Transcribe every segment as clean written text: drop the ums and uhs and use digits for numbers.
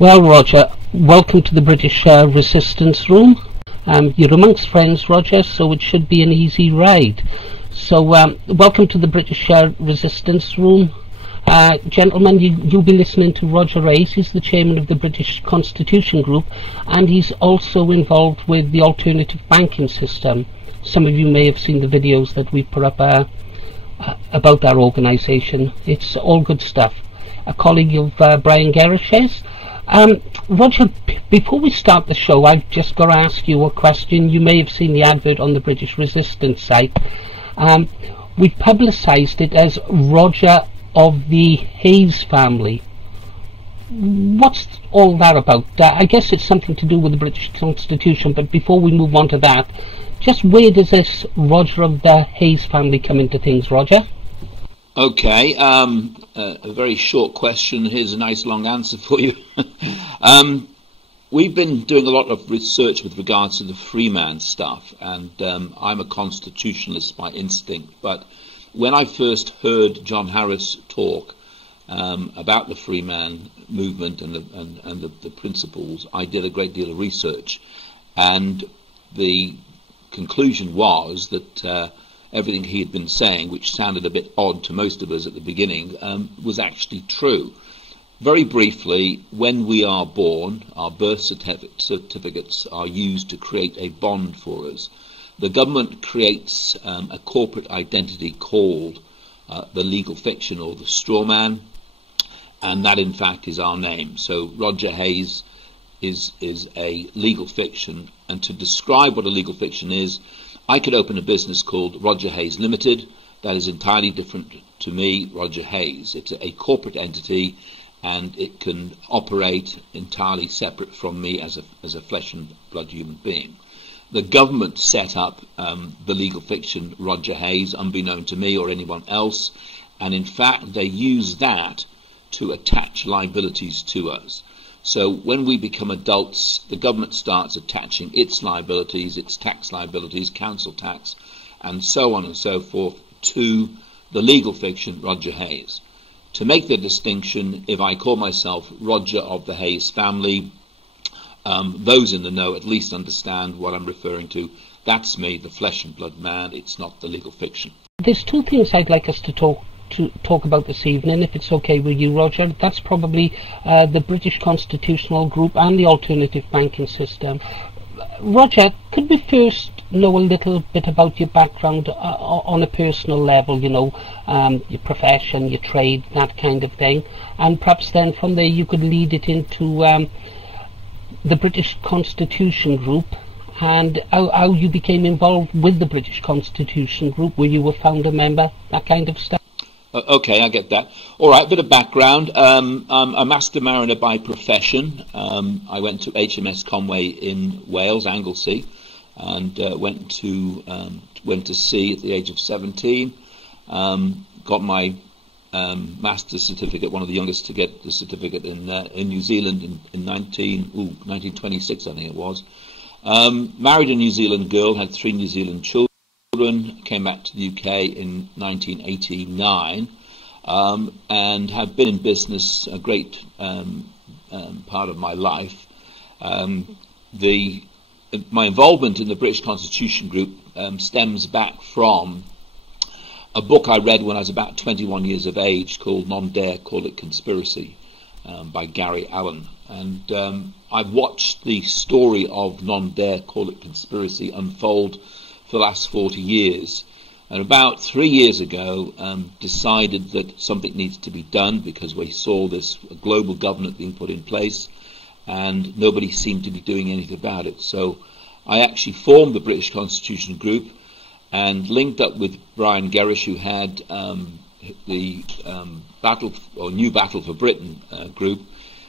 Well, Roger, welcome to the British Resistance Room. You're amongst friends, Roger, so it should be an easy ride. So, welcome to the British Resistance Room. Gentlemen, you'll be listening to Roger Hayes. He's the chairman of the British Constitution Group, and he's also involved with the alternative banking system. Some of you may have seen the videos that we put up about our organisation. It's all good stuff. A colleague of Brian Gerrish's. Roger, before we start the show, I've just got to ask you a question. You may have seen the advert on the British Resistance site. We've publicised it as Roger of the Hayes family. What's all that about? I guess it's something to do with the British Constitution, but before we move on to that, just where does this Roger of the Hayes family come into things, Roger? Okay, a very short question. Here's a nice long answer for you. We've been doing a lot of research with regards to the Freeman stuff, and I'm a constitutionalist by instinct, but when I first heard John Harris talk about the Freeman movement and the principles, I did a great deal of research, and the conclusion was that everything he had been saying, which sounded a bit odd to most of us at the beginning, was actually true. Very briefly, when we are born, our birth certificates are used to create a bond for us. The government creates a corporate identity called the legal fiction or the straw man, and that in fact is our name. So Roger Hayes is a legal fiction, and to describe what a legal fiction is, I could open a business called Roger Hayes Limited. That is entirely different to me, Roger Hayes. It's a corporate entity, and it can operate entirely separate from me as a flesh and blood human being. The government set up the legal fiction Roger Hayes, unbeknown to me or anyone else, and in fact they use that to attach liabilities to us. So when we become adults, the government starts attaching its liabilities, its tax liabilities, council tax, and so on and so forth, to the legal fiction Roger Hayes. To make the distinction, if I call myself Roger of the Hayes family, those in the know at least understand what I'm referring to. That's me, the flesh and blood man. It's not the legal fiction. There's two things I'd like us to talk about this evening, if it's okay with you, Roger. That's probably the British Constitutional Group and the alternative banking system. Roger, could we first know a little bit about your background on a personal level, you know, your profession, your trade, that kind of thing, and perhaps then from there you could lead it into the British Constitution Group and how you became involved with the British Constitution Group, where you were founder member, that kind of stuff. Okay, I get that. All right, a bit of background. I'm a master mariner by profession. I went to HMS Conway in Wales, Anglesey, and went to sea at the age of 17. Got my master's certificate, one of the youngest to get the certificate in New Zealand in 1926, I think it was. Married a New Zealand girl, had 3 New Zealand children. Came back to the UK in 1989, and have been in business a great part of my life. My involvement in the British Constitution Group stems back from a book I read when I was about 21 years of age called None Dare Call It Conspiracy by Gary Allen. And I've watched the story of None Dare Call It Conspiracy unfold for the last 40 years, and about 3 years ago decided that something needs to be done because we saw this global government being put in place and nobody seemed to be doing anything about it. So I actually formed the British Constitution Group and linked up with Brian Gerrish, who had the New Battle for Britain group,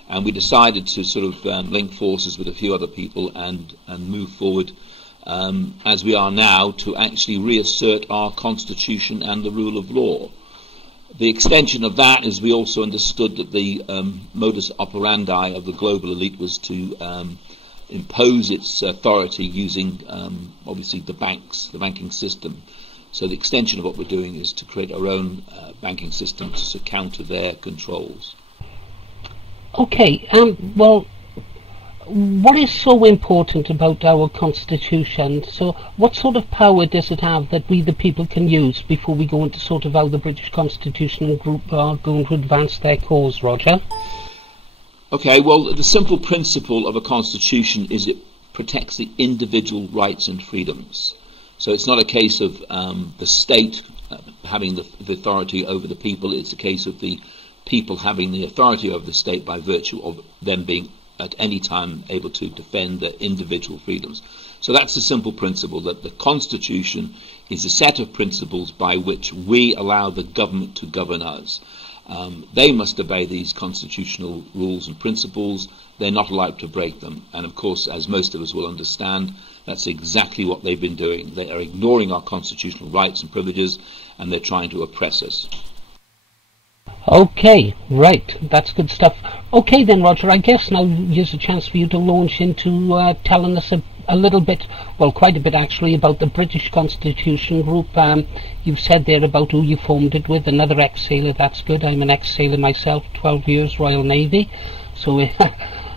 and we decided to sort of link forces with a few other people and move forward as we are now, to actually reassert our constitution and the rule of law. The extension of that is we also understood that the modus operandi of the global elite was to impose its authority using obviously the banking system. So the extension of what we're doing is to create our own banking system to counter their controls. Okay, well, what is so important about our Constitution? So what sort of power does it have that we the people can use before we go into sort of how the British Constitutional Group are going to advance their cause, Roger? Okay, well, the simple principle of a constitution is it protects the individual rights and freedoms. So it's not a case of the state having the authority over the people. It's a case of the people having the authority over the state by virtue of them being at any time able to defend their individual freedoms. So that's the simple principle, that the Constitution is a set of principles by which we allow the government to govern us. They must obey these constitutional rules and principles. They're not allowed to break them. And of course, as most of us will understand, that's exactly what they've been doing. They are ignoring our constitutional rights and privileges, and they're trying to oppress us. Okay, right, that's good stuff. Okay then, Roger, I guess now here's a chance for you to launch into telling us a little bit, well, quite a bit actually, about the British Constitution Group. You've said there about who you formed it with, another ex-sailor. That's good. I'm an ex-sailor myself, 12 years Royal Navy, so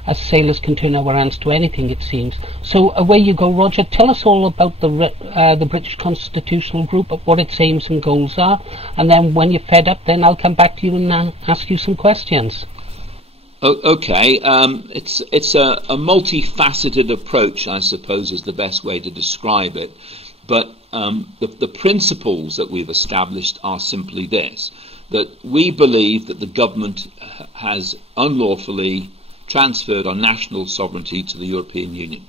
as sailors can turn our hands to anything, it seems. So away you go, Roger. Tell us all about the British Constitutional Group, what its aims and goals are, and then when you're fed up, then I'll come back to you and ask you some questions. Okay, it's a multifaceted approach, I suppose, is the best way to describe it. But the principles that we've established are simply this, that we believe that the government has unlawfully transferred our national sovereignty to the European Union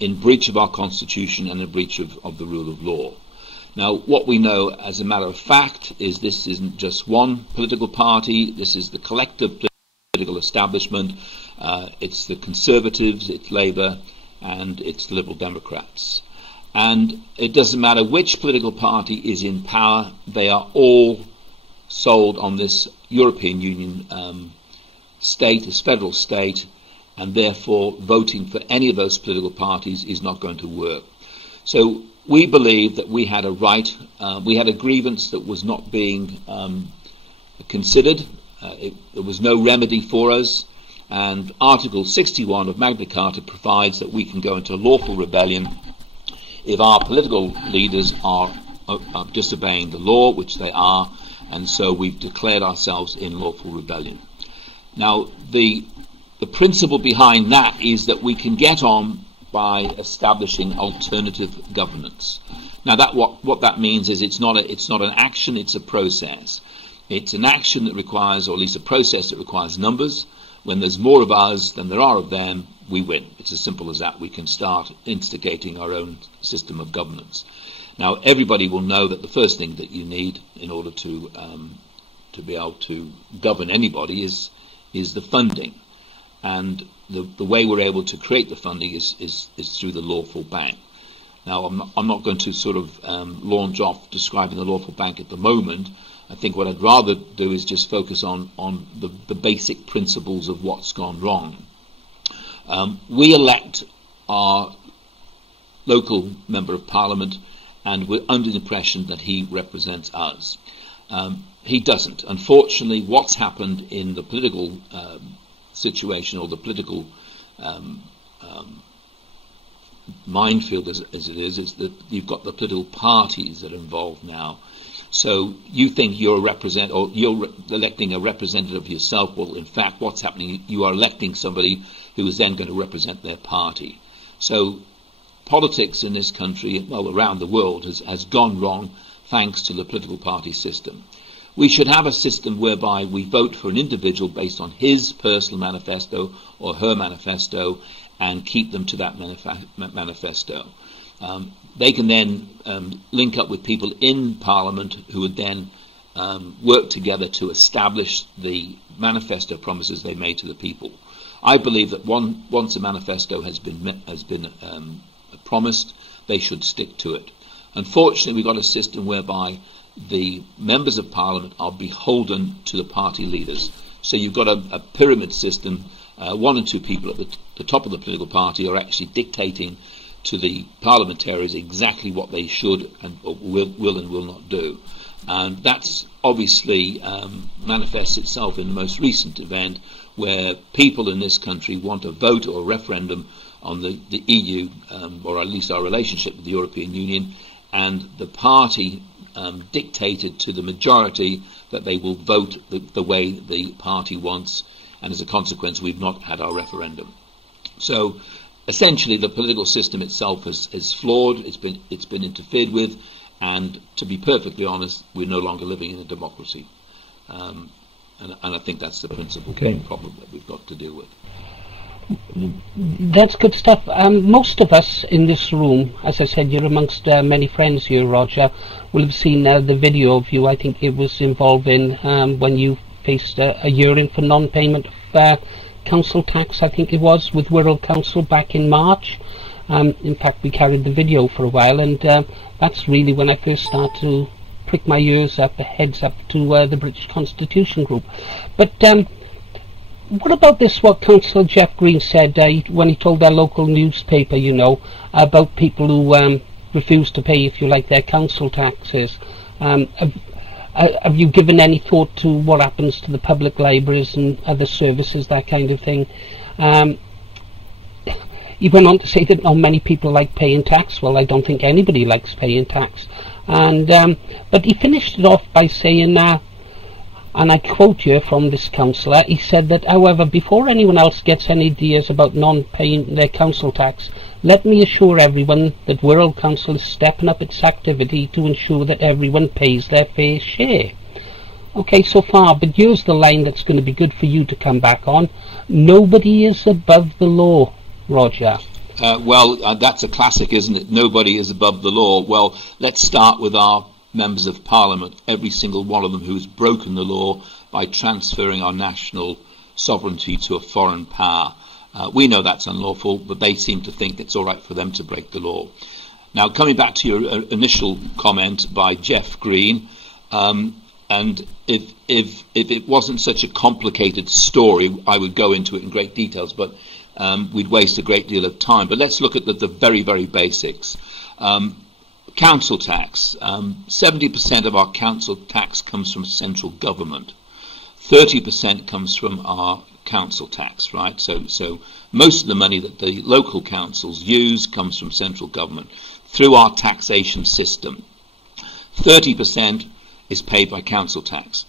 in breach of our Constitution and in breach of the rule of law. Now, what we know as a matter of fact is this isn't just one political party, this is the collective political establishment. It's the Conservatives, it's Labour, and it's the Liberal Democrats. And it doesn't matter which political party is in power, they are all sold on this European Union state, this federal state, and therefore voting for any of those political parties is not going to work. So we believe that we had a right, we had a grievance that was not being considered. There was no remedy for us, and Article 61 of Magna Carta provides that we can go into lawful rebellion if our political leaders are disobeying the law, which they are, and so we've declared ourselves in lawful rebellion. Now, the principle behind that is that we can get on by establishing alternative governance. Now, what that means is it's not an action, it's a process. It's an action that requires, or at least a process that requires numbers. When there's more of us than there are of them, we win. It's as simple as that. We can start instigating our own system of governance. Now, everybody will know that the first thing that you need in order to be able to govern anybody is the funding. And the way we're able to create the funding is through the Lawful Bank. Now, I'm not going to sort of launch off describing the Lawful Bank at the moment. I think what I'd rather do is just focus on the basic principles of what's gone wrong. We elect our local Member of Parliament, and we're under the impression that he represents us. He doesn't. Unfortunately, what's happened in the political situation, or the political minefield as it is that you've got the political parties that are involved now. So you think you're electing a representative yourself. Well, in fact, what's happening, you are electing somebody who is then going to represent their party. So politics in this country, well, around the world, has gone wrong thanks to the political party system. We should have a system whereby we vote for an individual based on his personal manifesto or her manifesto and keep them to that manifesto. They can then link up with people in Parliament who would then work together to establish the manifesto promises they made to the people. I believe that once a manifesto has been promised, they should stick to it. Unfortunately, we've got a system whereby the members of Parliament are beholden to the party leaders. So you've got a pyramid system. One or two people at the top of the political party are actually dictating to the parliamentarians exactly what they should and will and will not do. And that's obviously manifests itself in the most recent event where people in this country want a vote or a referendum on the EU, or at least our relationship with the European Union, and the party dictated to the majority that they will vote the way the party wants, and as a consequence we've not had our referendum. So essentially the political system itself is flawed, it's been interfered with, and to be perfectly honest, we're no longer living in a democracy. And I think that's the principal problem that we've got to deal with. That's good stuff. Most of us in this room, as I said, you're amongst many friends here, Roger, will have seen the video of you. I think it was involving when you faced a hearing for non-payment of council tax, I think it was, with Wirral Council back in March. In fact, we carried the video for a while, and that's really when I first started to prick my ears up, heads up to the British Constitution Group. But what about this, what Councillor Jeff Green said when he told their local newspaper, you know, about people who refuse to pay, if you like, their council taxes? Have you given any thought to what happens to the public libraries and other services, that kind of thing? He went on to say that not many people like paying tax. Well, I don't think anybody likes paying tax. And but he finished it off by saying, and I quote here from this councillor, he said that, however, before anyone else gets any ideas about non-paying their council tax, let me assure everyone that Wirral Council is stepping up its activity to ensure that everyone pays their fair share. Okay, so far, but here's the line that's going to be good for you to come back on. Nobody is above the law, Roger. Well, that's a classic, isn't it? Nobody is above the law. Well, let's start with our members of Parliament, every single one of them who's broken the law by transferring our national sovereignty to a foreign power. We know that's unlawful, but they seem to think it's all right for them to break the law. Now, coming back to your initial comment by Jeff Green, and if it wasn't such a complicated story, I would go into it in great details, but we'd waste a great deal of time. But let's look at the very, very basics. Council tax. 70% of our council tax comes from central government. 30% comes from our council tax, right? So most of the money that the local councils use comes from central government through our taxation system. 30% is paid by council tax.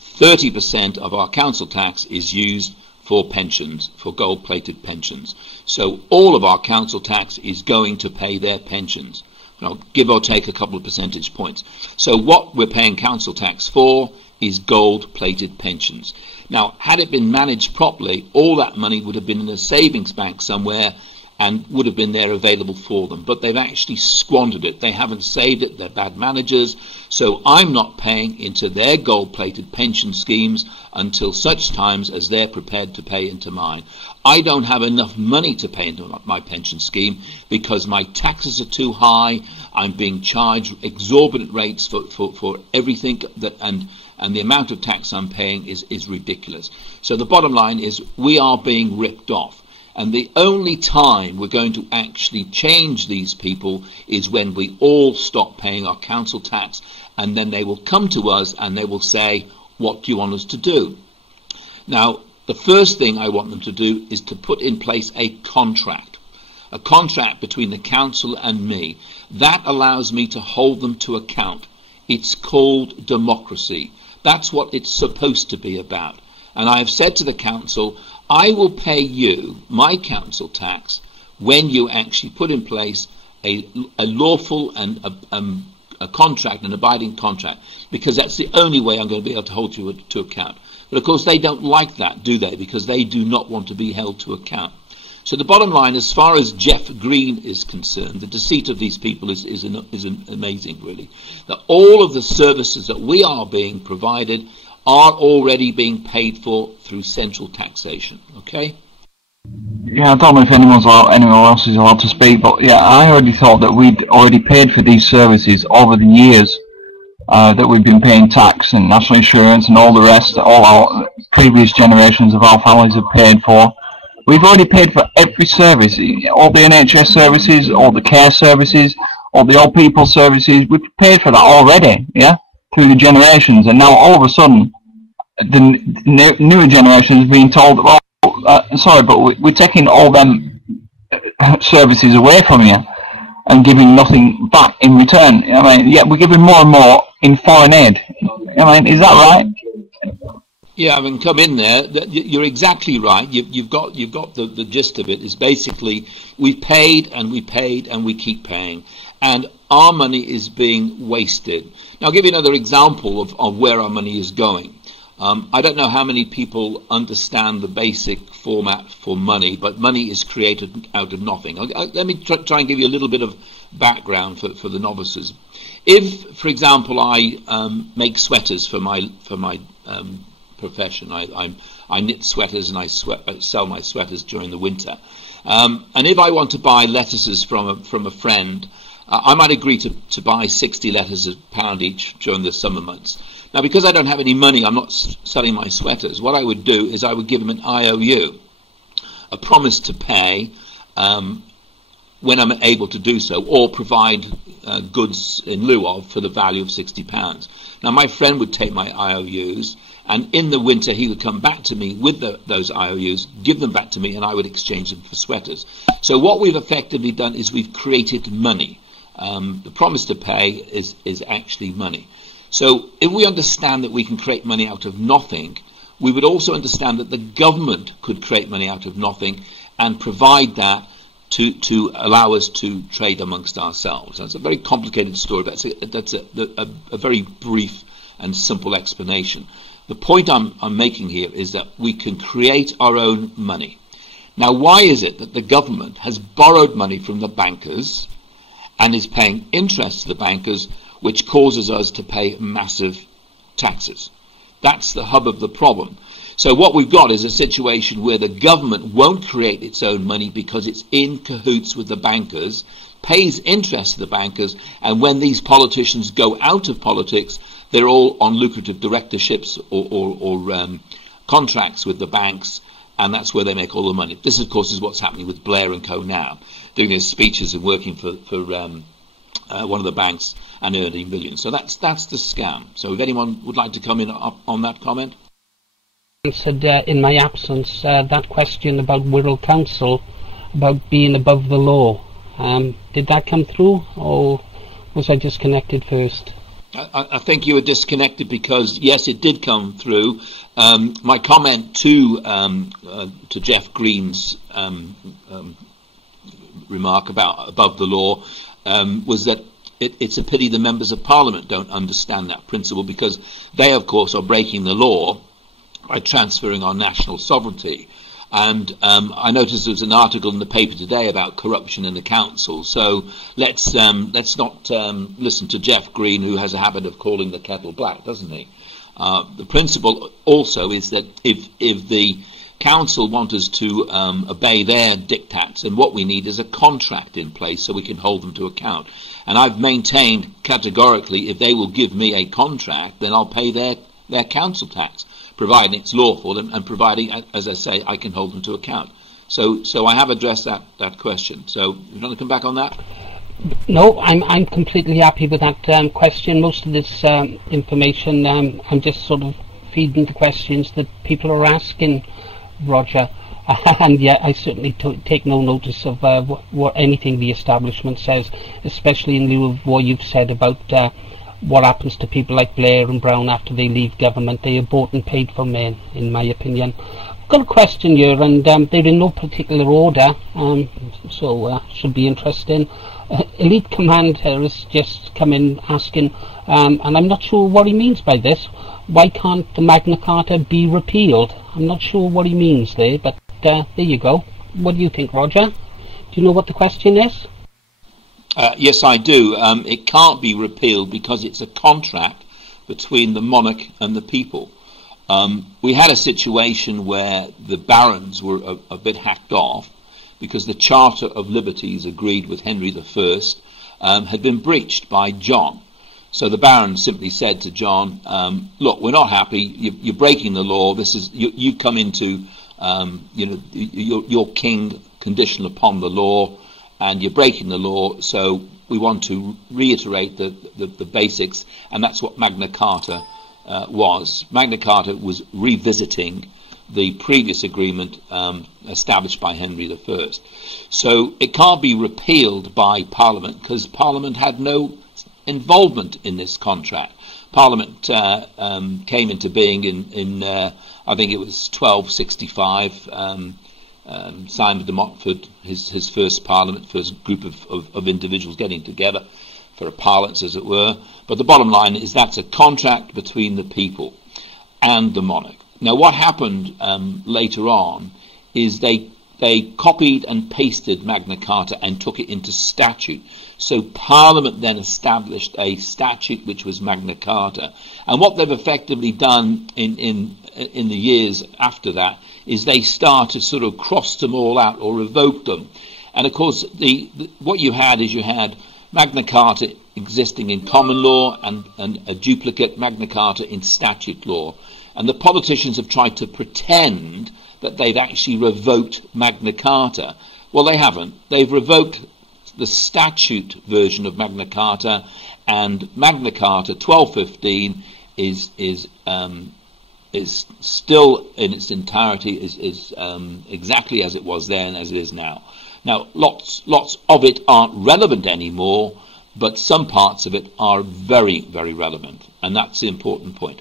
30% of our council tax is used for pensions, for gold-plated pensions. So all of our council tax is going to pay their pensions. Now, give or take a couple of percentage points. So what we're paying council tax for is gold-plated pensions. Now, had it been managed properly, all that money would have been in a savings bank somewhere and would have been there available for them. But they've actually squandered it. They haven't saved it. They're bad managers. So I'm not paying into their gold-plated pension schemes until such times as they're prepared to pay into mine. I don't have enough money to pay into my pension scheme because my taxes are too high. I'm being charged exorbitant rates for everything that, and the amount of tax I'm paying is ridiculous. So the bottom line is we are being ripped off. And the only time we're going to actually change these people is when we all stop paying our council tax, and then they will come to us and they will say, what do you want us to do? Now, the first thing I want them to do is to put in place a contract between the council and me. That allows me to hold them to account. It's called democracy. That's what it's supposed to be about. And I have said to the council, I will pay you my council tax when you actually put in place a lawful and a contract, an abiding contract, because that's the only way I'm going to be able to hold you to account. But of course they don't like that, do they? Because they do not want to be held to account. So the bottom line, as far as Jeff Green is concerned, the deceit of these people is amazing, really. That all of the services that we are being provided are already being paid for through central taxation. Okay? Yeah, I don't know if anyone else is allowed to speak, but yeah, I already thought that we'd already paid for these services over the years that we've been paying tax and national insurance and all the rest, all our previous generations of our families have paid for. We've already paid for every service, all the NHS services, all the care services, all the old people services. We've paid for that already, yeah, through the generations. And now all of a sudden, the newer generation is being told, well, sorry, but we're taking all them services away from you and giving nothing back in return. I mean, yeah, we're giving more and more in foreign aid. I mean, is that right? Yeah, I mean, come in there. You're exactly right. You've got the gist of it. Is basically we paid and we paid and we keep paying, and our money is being wasted. Now, I'll give you another example of where our money is going. I don't know how many people understand the basic format for money, but money is created out of nothing. Let me try and give you a little bit of background for the novices. If, for example, I make sweaters for my profession, I knit sweaters and I sell my sweaters during the winter, and if I want to buy lettuces from a friend, I might agree to buy 60 letters £1 each during the summer months. Now, because I don't have any money, I'm not selling my sweaters. What I would do is I would give them an IOU, a promise to pay when I'm able to do so, or provide goods in lieu of for the value of £60. Now, my friend would take my IOUs, and in the winter he would come back to me with those IOUs, give them back to me, and I would exchange them for sweaters. So what we've effectively done is we've created money. The promise to pay is actually money. So if we understand that we can create money out of nothing, we would also understand that the government could create money out of nothing and provide that to allow us to trade amongst ourselves. That's a very complicated story, but that's a very brief and simple explanation. The point I'm making here is that we can create our own money. Now, why is it that the government has borrowed money from the bankers and is paying interest to the bankers, which causes us to pay massive taxes? That's the hub of the problem. So what we've got is a situation where the government won't create its own money because it's in cahoots with the bankers, pays interest to the bankers, and when these politicians go out of politics, they're all on lucrative directorships or contracts with the banks, and that's where they make all the money. This, of course, is what's happening with Blair and co now, doing his speeches and working for one of the banks and earning millions. So that's the scam. So if anyone would like to come in on that comment. Answered in my absence that question about Wirral Council, about being above the law. Did that come through, or was I disconnected first? I think you were disconnected because, yes, it did come through. My comment to Jeff Green's remark about above the law was that it's a pity the members of Parliament don't understand that principle, because they, of course, are breaking the law by transferring our national sovereignty. And I noticed there was an article in the paper today about corruption in the council. So let's not listen to Jeff Green, who has a habit of calling the kettle black, doesn't he? The principle also is that if the council want us to obey their diktats, and what we need is a contract in place so we can hold them to account. And I've maintained categorically, if they will give me a contract, then I'll pay their council tax, providing it's lawful and providing, as I say, I can hold them to account. So I have addressed that question. So you want to come back on that? No, I'm completely happy with that question. Most of this information, I'm just sort of feeding the questions that people are asking, Roger. And yeah, I certainly take no notice of what anything the establishment says, especially in lieu of what you've said about what happens to people like Blair and Brown after they leave government. They are bought and paid for men, in my opinion. I've got a question here, and they're in no particular order, so should be interesting. Elite Commander has just come in asking, and I'm not sure what he means by this, why can't the Magna Carta be repealed? I'm not sure what he means there, but there you go. What do you think, Roger? Do you know what the question is? Yes, I do. It can't be repealed because it's a contract between the monarch and the people. We had a situation where the barons were a bit hacked off because the Charter of Liberties agreed with Henry I had been breached by John. So the barons simply said to John, look, we're not happy, you're breaking the law, this is you come into your king conditional upon the law, and you're breaking the law, so we want to reiterate the basics, and that's what Magna Carta was Magna Carta was revisiting the previous agreement established by Henry I. So it can't be repealed by Parliament because Parliament had no involvement in this contract. Parliament came into being in I think it was 1265. Simon de Montfort, his first Parliament, first group of individuals getting together for a parliament, as it were. But the bottom line is that's a contract between the people and the monarch. Now, what happened later on is they copied and pasted Magna Carta and took it into statute. So Parliament then established a statute which was Magna Carta. And what they've effectively done in the years after that is they start to sort of cross them all out or revoke them. And of course, what you had is you had Magna Carta existing in common law and a duplicate Magna Carta in statute law. And the politicians have tried to pretend that they've actually revoked Magna Carta. Well, they haven't. They've revoked the statute version of Magna Carta, and Magna Carta 1215 is still in its entirety is exactly as it was then as it is now. Now, lots of it aren't relevant anymore, but some parts of it are very, very relevant, and that's the important point.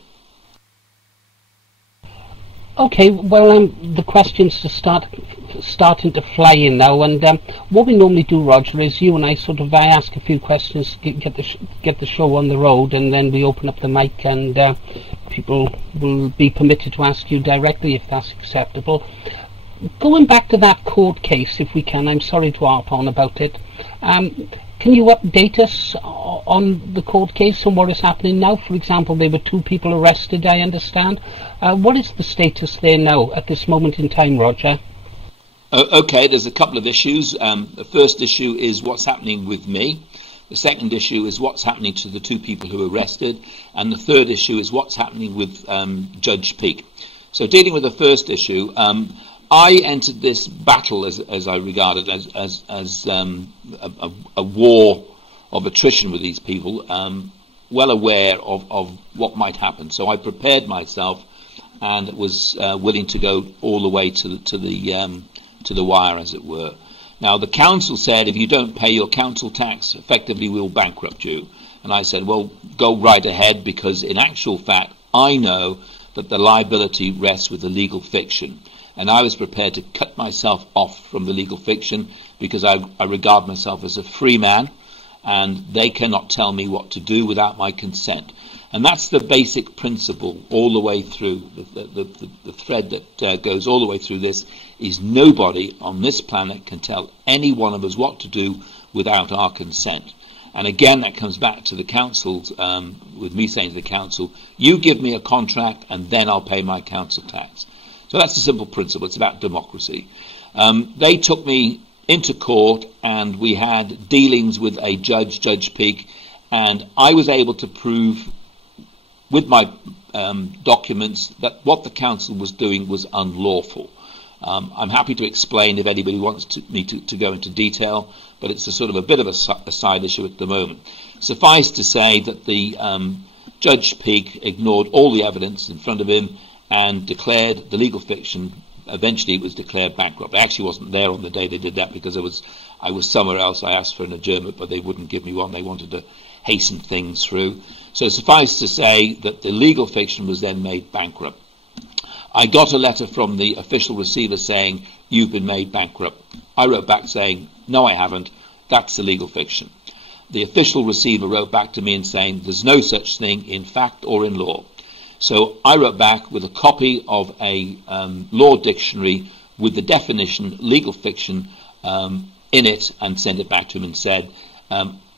Okay, well, the questions are starting to fly in now, and what we normally do, Roger, is you and I I ask a few questions, get the show on the road, and then we open up the mic, and people will be permitted to ask you directly if that's acceptable. Going back to that court case, if we can, I'm sorry to harp on about it. Can you update us on the court case and what is happening now? For example, there were 2 people arrested, I understand. What is the status there now at this moment in time, Roger? Okay, there's a couple of issues. The first issue is what's happening with me. The second issue is what's happening to the 2 people who were arrested. And the third issue is what's happening with Judge Peake. So dealing with the first issue, I entered this battle, as I regard it, as a war of attrition with these people, well aware of what might happen. So I prepared myself and was willing to go all the way to the wire, as it were. Now, the council said, if you don't pay your council tax, effectively we'll bankrupt you. And I said, well, go right ahead, because in actual fact, I know that the liability rests with the legal fiction. And I was prepared to cut myself off from the legal fiction because I regard myself as a free man, and they cannot tell me what to do without my consent. And that's the basic principle all the way through. The thread that goes all the way through this is nobody on this planet can tell any one of us what to do without our consent. And again, that comes back to the council, with me saying to the council, you give me a contract and then I'll pay my council tax. So that's the simple principle. It's about democracy. They took me into court and we had dealings with a judge, Judge Peake, and I was able to prove with my documents that what the council was doing was unlawful. I'm happy to explain if anybody wants me to go into detail, but it's a sort of a bit of a side issue at the moment. Suffice to say that the Judge Peake ignored all the evidence in front of him and declared the legal fiction. Eventually it was declared bankrupt. I actually wasn't there on the day they did that because I was somewhere else. I asked for an adjournment, but they wouldn't give me one. They wanted to hasten things through. So suffice to say that the legal fiction was then made bankrupt. I got a letter from the official receiver saying, you've been made bankrupt. I wrote back saying, no, I haven't. That's the legal fiction. The official receiver wrote back to me and saying, there's no such thing in fact or in law. So I wrote back with a copy of a law dictionary with the definition legal fiction in it and sent it back to him and said,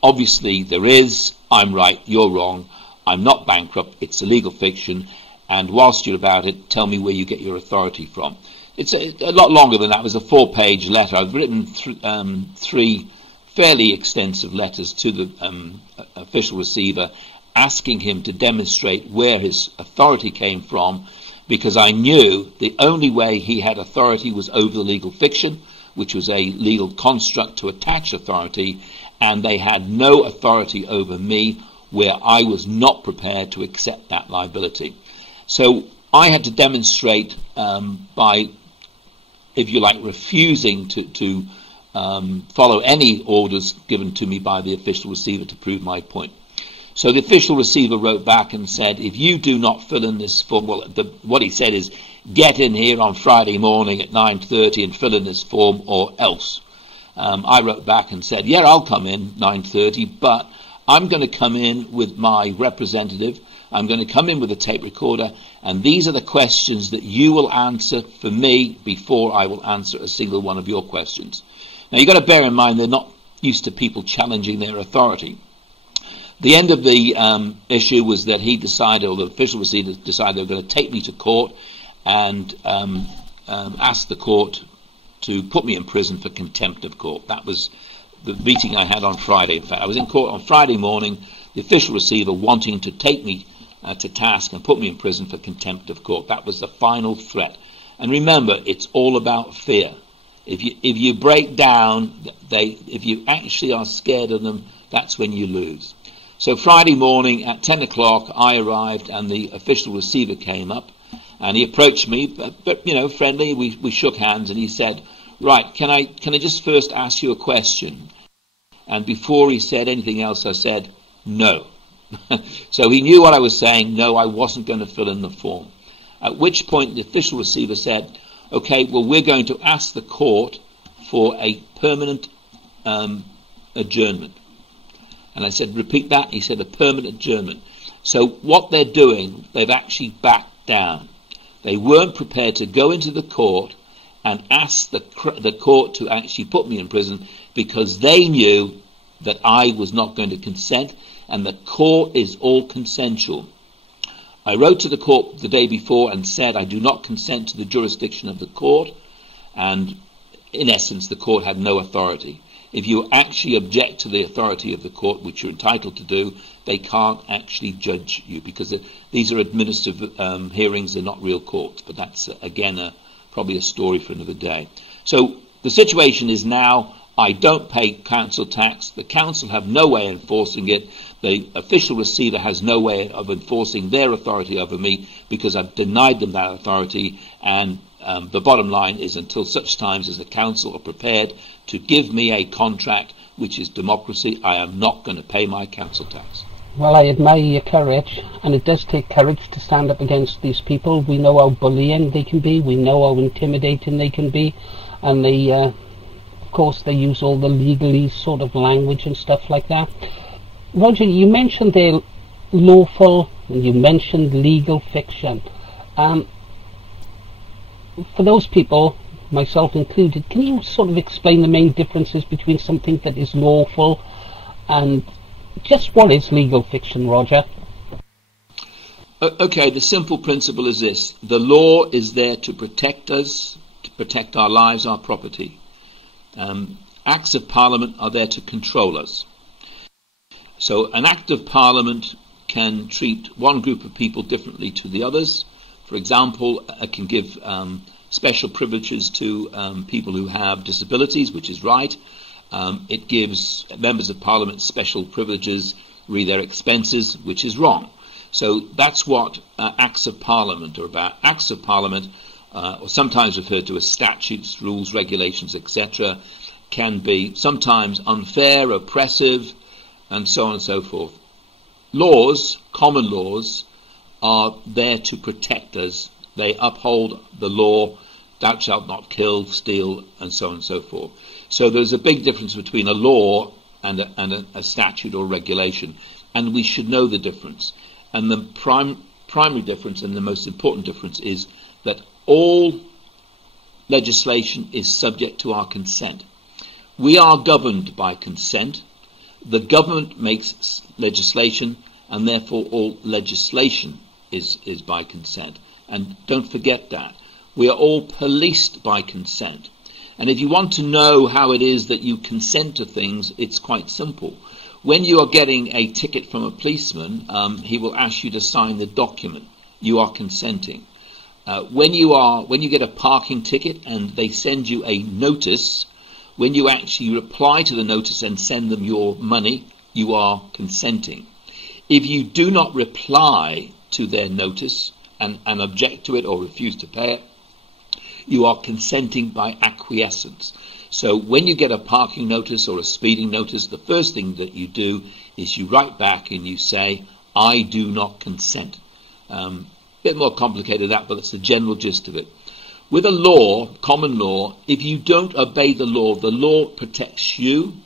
obviously there is, I'm right, you're wrong, I'm not bankrupt, it's a legal fiction, and whilst you're about it, tell me where you get your authority from. It's a lot longer than that. It was a 4-page letter. I've written 3 fairly extensive letters to the official receiver asking him to demonstrate where his authority came from, because I knew the only way he had authority was over the legal fiction, which was a legal construct to attach authority, and they had no authority over me where I was not prepared to accept that liability. So I had to demonstrate by, if you like, refusing to follow any orders given to me by the official receiver to prove my point. So the official receiver wrote back and said, if you do not fill in this form, well, what he said is, get in here on Friday morning at 9:30 and fill in this form or else. I wrote back and said, yeah, I'll come in 9:30, but I'm going to come in with my representative. I'm going to come in with a tape recorder, and these are the questions that you will answer for me before I will answer a single one of your questions. Now, you've got to bear in mind they're not used to people challenging their authority. The end of the issue was that he decided, or the official receiver decided, they were going to take me to court and ask the court to put me in prison for contempt of court. That was the meeting I had on Friday. In fact, I was in court on Friday morning, the official receiver wanting to take me to task and put me in prison for contempt of court. That was the final threat. And remember, it's all about fear. If you break down, if you actually are scared of them, that's when you lose. So Friday morning at 10 o'clock, I arrived and the official receiver came up and he approached me, but you know, friendly. We shook hands and he said, right, can I just first ask you a question? And before he said anything else, I said, no. So he knew what I was saying. No, I wasn't going to fill in the form. At which point the official receiver said, okay, well, we're going to ask the court for a permanent adjournment. And I said, repeat that. He said, a permanent adjournment. So what they're doing, they've actually backed down. They weren't prepared to go into the court and ask the court to actually put me in prison because they knew that I was not going to consent, and the court is all consensual. I wrote to the court the day before and said I do not consent to the jurisdiction of the court, and in essence the court had no authority. If you actually object to the authority of the court, which you're entitled to do, they can't actually judge you because these are administrative hearings, they're not real courts. But that's, again, probably a story for another day. So the situation is now I don't pay council tax. The council have no way of enforcing it. The official receiver has no way of enforcing their authority over me because I've denied them that authority. And the bottom line is until such times as the council are prepared to give me a contract, which is democracy, I am not going to pay my council tax. Well, I admire your courage, and it does take courage to stand up against these people. We know how bullying they can be, we know how intimidating they can be, and they, of course, they use all the legalese sort of language and stuff like that. Roger, you mentioned they're lawful, and you mentioned legal fiction. For those people, myself included, can you sort of explain the main differences between something that is lawful and just what is legal fiction, Roger? Okay, the simple principle is this. The law is there to protect us, to protect our lives, our property. Acts of Parliament are there to control us. So an Act of Parliament can treat one group of people differently to the others. For example, it can give special privileges to people who have disabilities, which is right. It gives members of Parliament special privileges re their expenses, which is wrong. So that's what Acts of Parliament are about. Acts of Parliament, or sometimes referred to as statutes, rules, regulations, etc., can be sometimes unfair, oppressive, and so on and so forth. Laws, common laws, are there to protect us. They uphold the law, thou shalt not kill, steal, and so on and so forth. So there's a big difference between a law and a statute or regulation, and we should know the difference. And the primary difference and the most important difference is that all legislation is subject to our consent. We are governed by consent. The government makes legislation, and therefore all legislation is by consent. And don't forget that. We are all policed by consent. And if you want to know how it is that you consent to things, it's quite simple. When you are getting a ticket from a policeman, he will ask you to sign the document. You are consenting. When you get a parking ticket and they send you a notice, when you actually reply to the notice and send them your money, you are consenting. If you do not reply to their notice and object to it or refuse to pay it, you are consenting by acquiescence. So when you get a parking notice or a speeding notice, the first thing that you do is you write back and you say, I do not consent. A bit more complicated than that, but that's the general gist of it. With a law, common law, if you don't obey the law protects you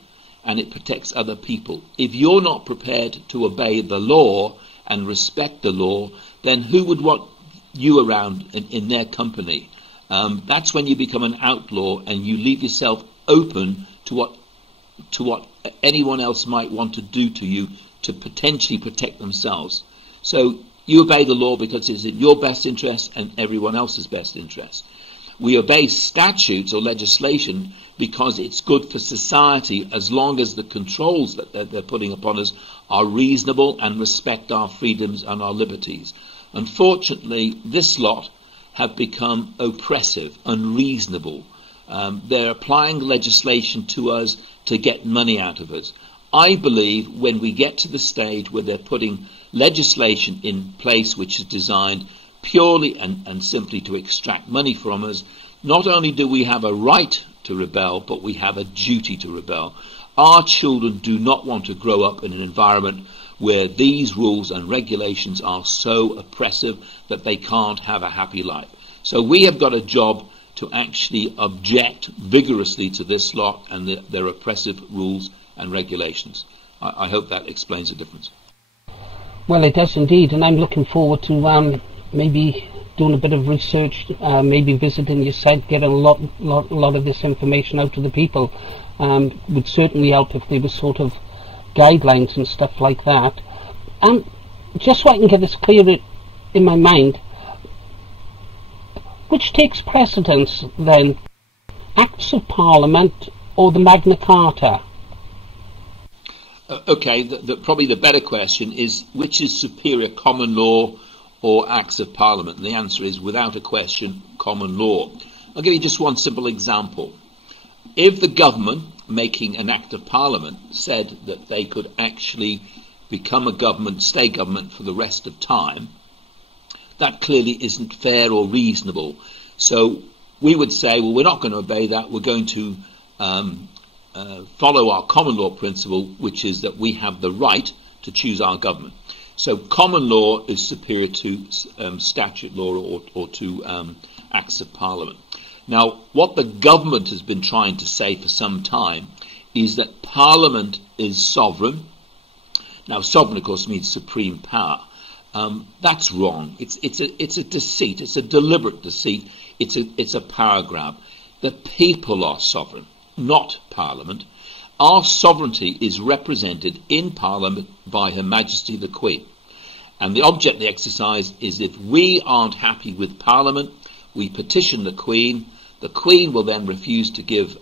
and it protects other people. If you're not prepared to obey the law and respect the law, then who would want you around in their company? That's when you become an outlaw and you leave yourself open to what anyone else might want to do to you to potentially protect themselves. So you obey the law because it's in your best interest and everyone else's best interest. We obey statutes or legislation because it's good for society as long as the controls that they're putting upon us are reasonable and respect our freedoms and our liberties. Unfortunately, this lot have become oppressive, unreasonable. They're applying legislation to us to get money out of us. I believe when we get to the stage where they're putting legislation in place which is designed purely and simply to extract money from us, not only do we have a right to rebel, but we have a duty to rebel. Our children do not want to grow up in an environment where these rules and regulations are so oppressive that they can't have a happy life. So we have got a job to actually object vigorously to this lot and their oppressive rules and regulations. I hope that explains the difference. Well, it does indeed, and I'm looking forward to maybe doing a bit of research, maybe visiting your site, getting a lot of this information out to the people. Would certainly help if there was sort of guidelines and stuff like that. Just so I can get this clear in my mind, which takes precedence then, Acts of Parliament or the Magna Carta? Okay, probably the better question is, which is superior, common law or Acts of Parliament? And the answer is, without a question, common law. I'll give you just one simple example. If the government, making an Act of Parliament, said that they could actually become a government, stay government for the rest of time, that clearly isn't fair or reasonable. So we would say, well, we're not going to obey that. We're going to follow our common law principle, which is that we have the right to choose our government. So common law is superior to statute law or to Acts of Parliament. Now, what the government has been trying to say for some time is that Parliament is sovereign. Now, sovereign, of course, means supreme power. That's wrong. It's a deceit. It's a deliberate deceit. It's a power grab. The people are sovereign, not Parliament. Our sovereignty is represented in Parliament by Her Majesty the Queen. And the object of the exercise is, if we aren't happy with Parliament, we petition the Queen. The Queen will then refuse to give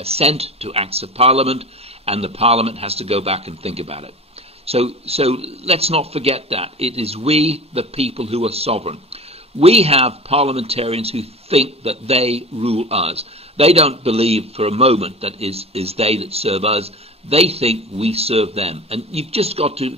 assent to Acts of Parliament, and the Parliament has to go back and think about it. So let's not forget that. It is we, the people, who are sovereign. We have parliamentarians who think that they rule us. They don't believe for a moment that is they that serve us. They think we serve them. And you've just got to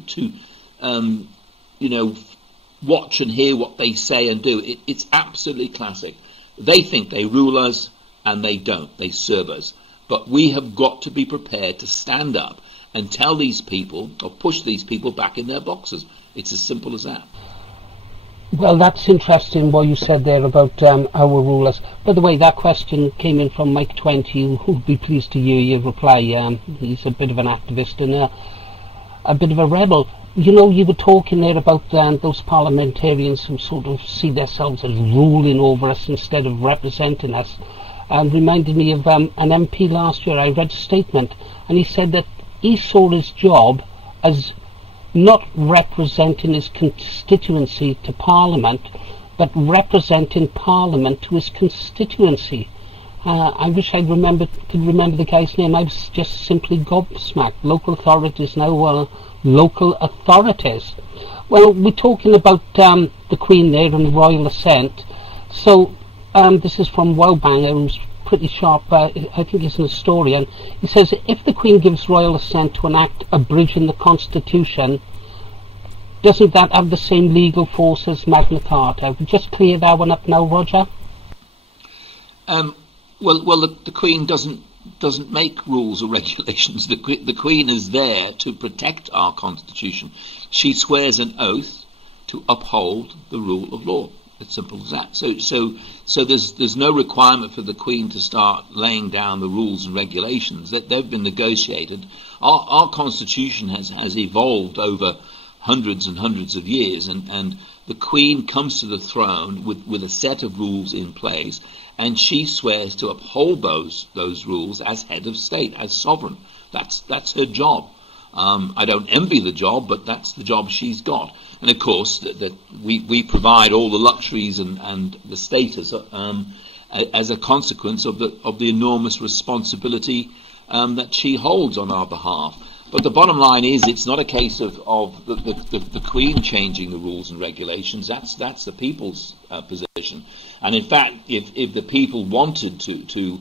watch and hear what they say and do. It's absolutely classic. They think they rule us, and they don't. They serve us. But we have got to be prepared to stand up and tell these people, or push these people back in their boxes. It's as simple as that. Well, that's interesting what you said there about our rulers. By the way, that question came in from Mike 20, who would be pleased to hear your reply. He's a bit of an activist and a bit of a rebel. You know, you were talking there about those parliamentarians who sort of see themselves as ruling over us instead of representing us. Reminded me of an MP last year. I read a statement, and he said that he saw his job as not representing his constituency to Parliament, but representing Parliament to his constituency. I wish I could remember the guy's name. I was just simply gobsmacked. Local authorities now local authorities. Well, we're talking about the Queen there and the royal assent. So this is from Wowbanger, who's pretty sharp. I think he's an historian. He says, if the Queen gives royal assent to an act abridging the Constitution, doesn't that have the same legal force as Magna Carta? Just clear that one up now, Roger. Well, the Queen doesn't make rules or regulations. The Queen is there to protect our Constitution. She swears an oath to uphold the rule of law. It's simple as that. So there's no requirement for the Queen to start laying down the rules and regulations. That they've been negotiated. Our Constitution has evolved over hundreds and hundreds of years, and the Queen comes to the throne with a set of rules in place, and she swears to uphold those rules as head of state, as sovereign. That's her job. I don't envy the job, but that's the job she's got. And of course, that we provide all the luxuries and the status as a consequence of the enormous responsibility that she holds on our behalf. But the bottom line is, it's not a case of the Queen changing the rules and regulations. That's the people's position. And in fact, if the people wanted to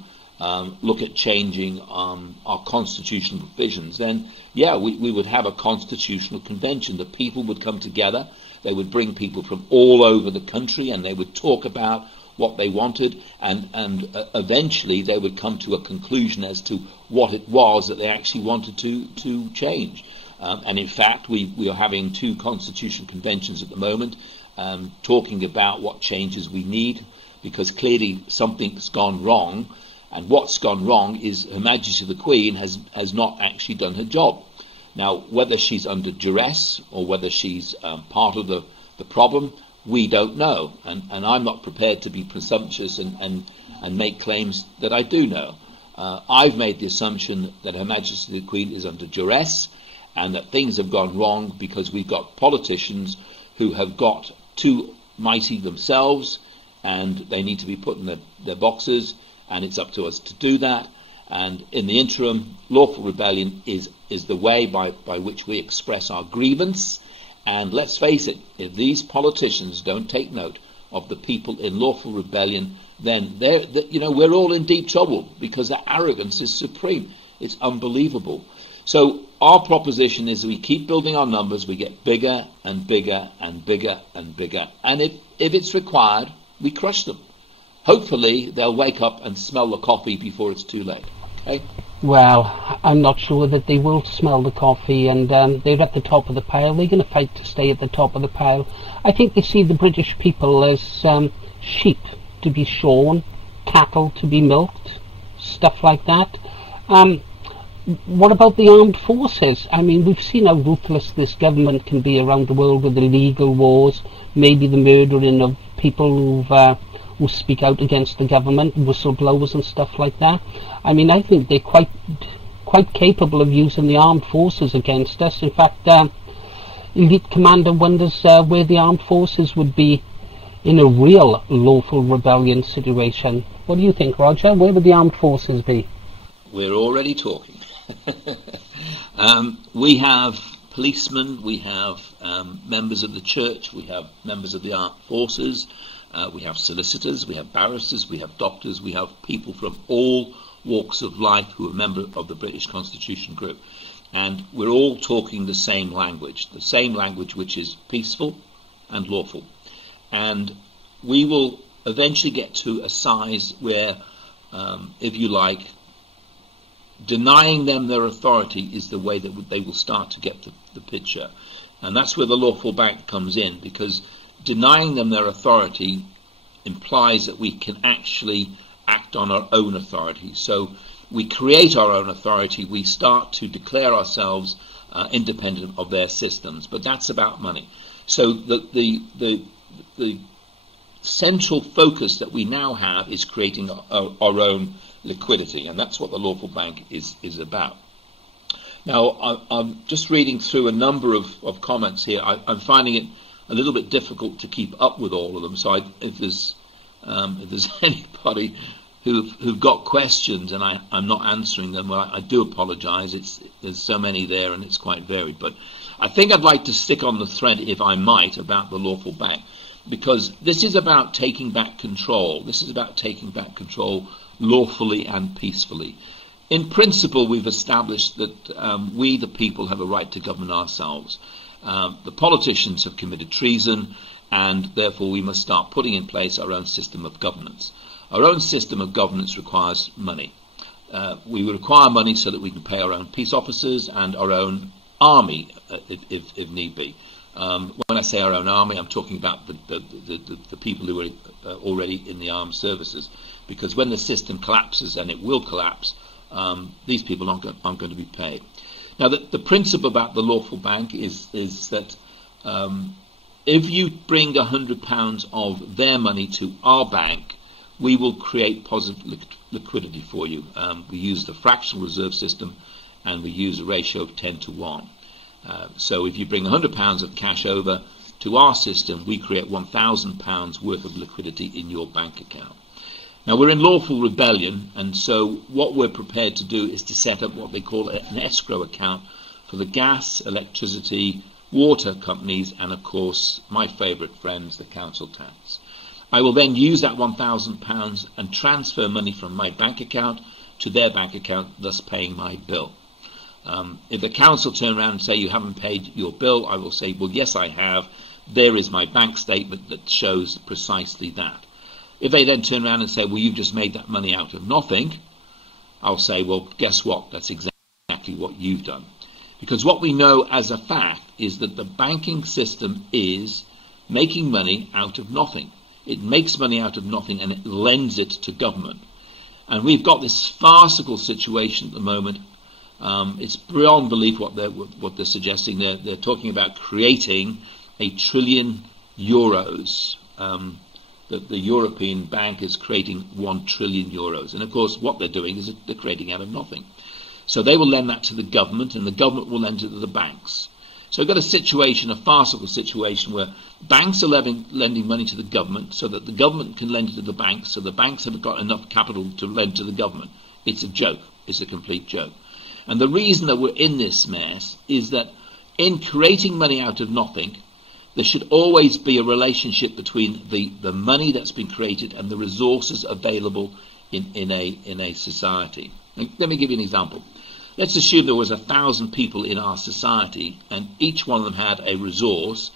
look at changing our constitutional provisions, then yeah, we would have a constitutional convention. The people would come together. They would bring people from all over the country, and they would talk about what they wanted, and eventually they would come to a conclusion as to what it was that they actually wanted to change. And in fact, we are having 2 constitutional conventions at the moment, talking about what changes we need, because clearly something's gone wrong, and what's gone wrong is Her Majesty the Queen has not actually done her job. Now, whether she's under duress or whether she's part of the problem, we don't know, and I'm not prepared to be presumptuous and make claims that I do know. I've made the assumption that Her Majesty the Queen is under duress, and that things have gone wrong because we've got politicians who have got too mighty themselves, and they need to be put in their boxes, and it's up to us to do that. And in the interim, lawful rebellion is the way by which we express our grievance. And let's face it, if these politicians don't take note of the people in lawful rebellion, then we're all in deep trouble, because their arrogance is supreme. It's unbelievable. So our proposition is we keep building our numbers, we get bigger and bigger and bigger and bigger. And if it's required, we crush them. Hopefully they'll wake up and smell the coffee before it's too late. Okay? Well, I'm not sure that they will smell the coffee, and they're at the top of the pile. They're going to fight to stay at the top of the pile. I think they see the British people as sheep to be shorn, cattle to be milked, stuff like that. What about the armed forces? I mean, we've seen how ruthless this government can be around the world with illegal wars, maybe the murdering of people who speak out against the government, whistleblowers and stuff like that. I mean, I think they're quite capable of using the armed forces against us. In fact, Elite Commander wonders where the armed forces would be in a real lawful rebellion situation. What do you think, Roger? Where would the armed forces be? We're already talking. We have policemen, we have members of the church, we have members of the armed forces, we have solicitors, we have barristers, we have doctors, we have people from all walks of life who are members of the British Constitution Group. And we're all talking the same language which is peaceful and lawful. And we will eventually get to a size where, if you like, denying them their authority is the way that they will start to get the picture. And that's where the lawful bank comes in, because denying them their authority implies that we can actually act on our own authority. So we create our own authority, we start to declare ourselves independent of their systems, but that's about money. So the central focus that we now have is creating our own liquidity, and that's what the lawful bank is about. Now, I'm just reading through a number of comments here. I'm finding it a little bit difficult to keep up with all of them, so if there's anybody who've got questions and I'm not answering them, well, I do apologise. There's so many there and it's quite varied, but I think I'd like to stick on the thread, if I might, about the lawful bank, because this is about taking back control. This is about taking back control lawfully and peacefully. In principle, we've established that we, the people, have a right to govern ourselves. The politicians have committed treason, and therefore we must start putting in place our own system of governance. Our own system of governance requires money. We require money so that we can pay our own peace officers and our own army, if need be. When I say our own army, I'm talking about the people who are already in the armed services, because when the system collapses, and it will collapse, these people aren't going to be paid. Now, the principle about the Lawful Bank is that if you bring £100 of their money to our bank, we will create positive liquidity for you. We use the fractional reserve system, and we use a ratio of 10 to 1. So if you bring £100 of cash over to our system, we create £1,000 worth of liquidity in your bank account. Now, we're in lawful rebellion, and so what we're prepared to do is to set up what they call an escrow account for the gas, electricity, water companies, and of course my favourite friends, the council tax. I will then use that £1,000 and transfer money from my bank account to their bank account, thus paying my bill. If the council turn around and say you haven't paid your bill, I will say, well, yes, I have. There is my bank statement that shows precisely that. If they then turn around and say, well, you've just made that money out of nothing, I'll say, well, guess what? That's exactly what you've done. Because what we know as a fact is that the banking system is making money out of nothing. It makes money out of nothing and it lends it to government. And we've got this farcical situation at the moment. It's beyond belief what they're suggesting. They're talking about creating €1 trillion. That the European Bank is creating €1 trillion. And of course what they're doing is they're creating out of nothing. So they will lend that to the government, and the government will lend it to the banks. So we've got a situation, a farcical situation, where banks are lending money to the government so that the government can lend it to the banks, so the banks haven't got enough capital to lend to the government. It's a joke. It's a complete joke. And the reason that we're in this mess is that in creating money out of nothing, there should always be a relationship between the money that's been created and the resources available in a society. Now, let me give you an example. Let's assume there was 1,000 people in our society, and each one of them had a resource,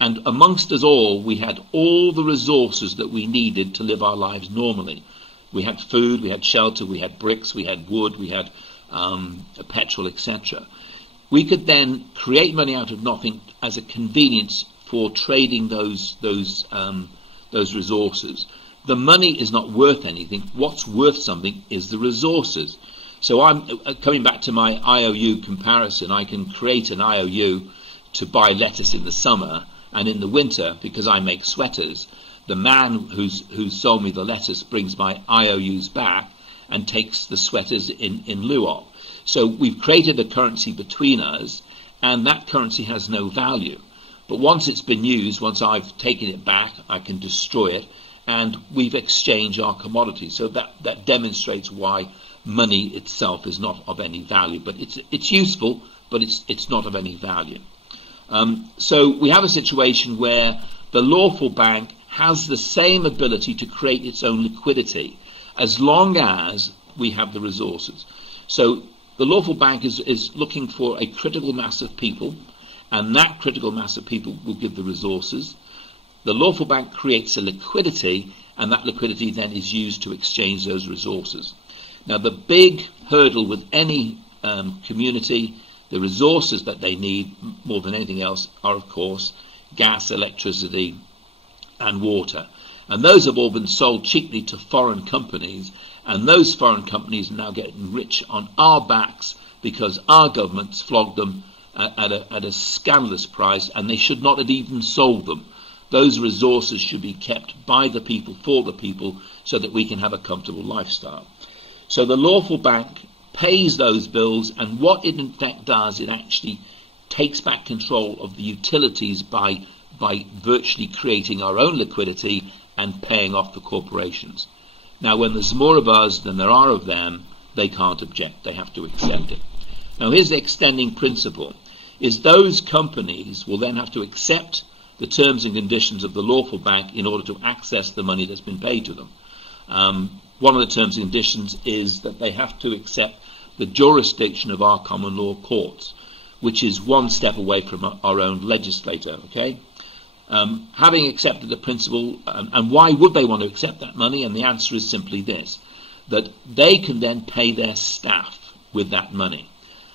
and amongst us all we had all the resources that we needed to live our lives normally. We had food, we had shelter, we had bricks, we had wood, we had petrol, etc. We could then create money out of nothing as a convenience for trading those resources. The money is not worth anything. What's worth something is the resources. So I'm coming back to my IOU comparison. I can create an IOU to buy lettuce in the summer, and in the winter, because I make sweaters, the man who's sold me the lettuce brings my IOUs back and takes the sweaters in lieu of. So we've created a currency between us, and that currency has no value. But once it's been used, once I've taken it back, I can destroy it, and we've exchanged our commodities. So that demonstrates why money itself is not of any value. But it's useful, but it's not of any value. So we have a situation where the lawful bank has the same ability to create its own liquidity as long as we have the resources. So the lawful bank is looking for a critical mass of people, and that critical mass of people will give the resources. The lawful bank creates a liquidity, and that liquidity then is used to exchange those resources. Now, the big hurdle with any community, the resources that they need more than anything else are, of course, gas, electricity, and water. And those have all been sold cheaply to foreign companies, and those foreign companies are now getting rich on our backs because our governments flogged them at a scandalous price, and they should not have even sold them. Those resources should be kept by the people, for the people, so that we can have a comfortable lifestyle. So the lawful bank pays those bills, and what it in fact does, it actually takes back control of the utilities by virtually creating our own liquidity and paying off the corporations. Now, when there's more of us than there are of them, they can't object. They have to accept it. Now, here's the extending principle, is those companies will then have to accept the terms and conditions of the lawful bank in order to access the money that's been paid to them. One of the terms and conditions is that they have to accept the jurisdiction of our common law courts. which is one step away from our own legislator, okay? Having accepted the principle, and why would they want to accept that money? And the answer is simply this, that they can then pay their staff with that money.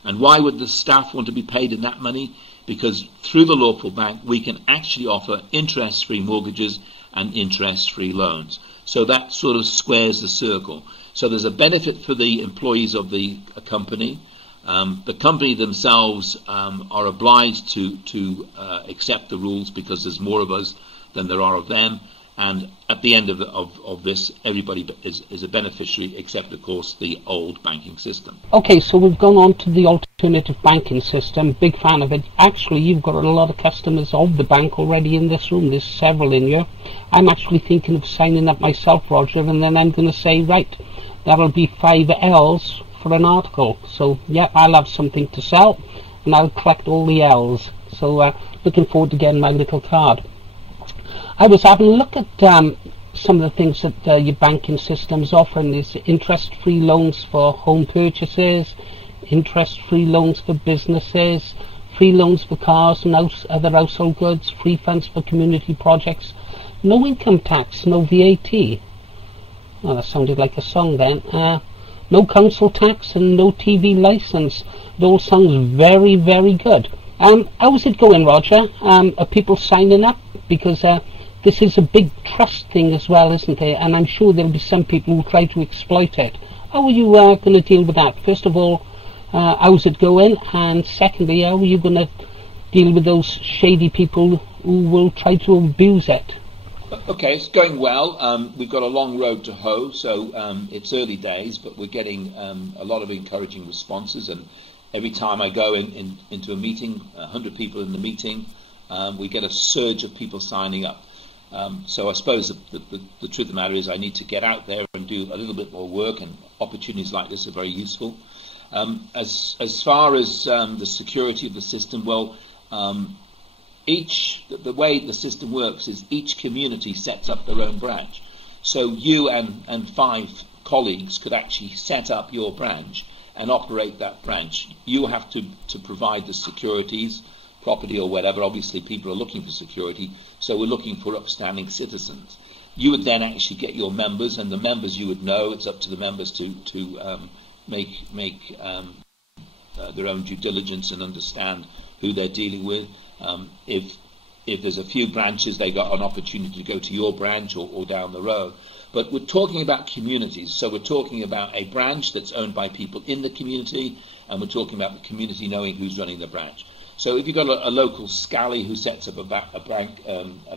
And why would the staff want to be paid in that money? Because through the Lawful Bank, we can actually offer interest-free mortgages and interest-free loans. So that sort of squares the circle. So there's a benefit for the employees of the company. The company themselves are obliged to accept the rules because there's more of us than there are of them. And at the end of this, everybody is a beneficiary, except, of course, the old banking system. Okay, so we've gone on to the alternative banking system. Big fan of it. Actually, you've got a lot of customers of the bank already in this room. There's several in here. I'm actually thinking of signing up myself, Roger, and then I'm going to say, right, that'll be 5 L's for an article. So, yeah, I'll have something to sell, and I'll collect all the L's. So, looking forward to getting my little card. I was having a look at some of the things that your banking system's offering. There's interest-free loans for home purchases, interest-free loans for businesses, free loans for cars and other household goods, free funds for community projects, no income tax, no VAT. Well, that sounded like a song then. No council tax and no TV license. It all sounds very, very good. How's it going, Roger? Are people signing up? Because this is a big trust thing as well, isn't it? And I'm sure there'll be some people who try to exploit it. How are you going to deal with that? First of all, how's it going? And secondly, how are you going to deal with those shady people who will try to abuse it? Okay, it's going well. We've got a long road to hoe, so it's early days, but we're getting a lot of encouraging responses. And every time I go into a meeting, 100 people in the meeting, we get a surge of people signing up. So I suppose the truth of the matter is I need to get out there and do a little bit more work, and opportunities like this are very useful. As far as the security of the system, well, the way the system works is each community sets up their own branch. So you and 5 colleagues could actually set up your branch and operate that branch. You have to provide the securities, property or whatever. Obviously people are looking for security, so we're looking for upstanding citizens. You would then actually get your members, and the members you would know. It's up to the members to make their own due diligence and understand who they're dealing with. If there's a few branches, they got an opportunity to go to your branch or down the road. But we're talking about communities, so we're talking about a branch that's owned by people in the community, and we're talking about the community knowing who's running the branch. So if you've got a local scally who sets up a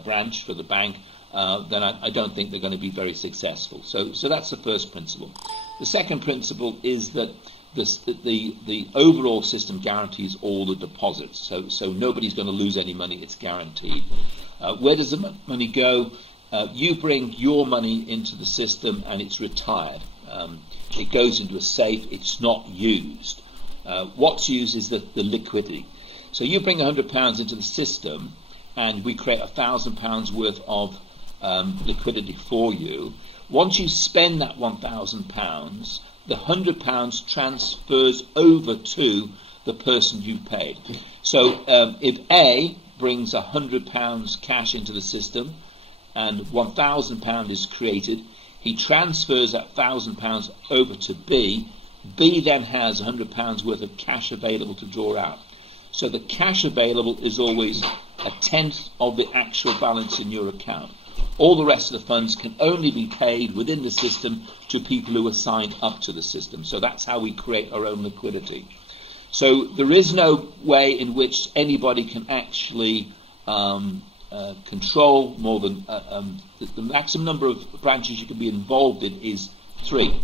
branch for the bank, then I don't think they're going to be very successful. So that's the first principle. The second principle is that the overall system guarantees all the deposits. So nobody's going to lose any money. It's guaranteed. Where does the money go? You bring your money into the system and it's retired. It goes into a safe. It's not used. What's used is the liquidity. So you bring £100 into the system, and we create £1,000 worth of liquidity for you. Once you spend that £1,000, the £100 transfers over to the person you paid. So if A brings £100 cash into the system, and £1,000 is created, he transfers that £1,000 over to B. B then has £100 worth of cash available to draw out. So the cash available is always 1/10 of the actual balance in your account. All the rest of the funds can only be paid within the system to people who are signed up to the system. So that's how we create our own liquidity. So there is no way in which anybody can actually control more than the maximum number of branches you can be involved in is 3.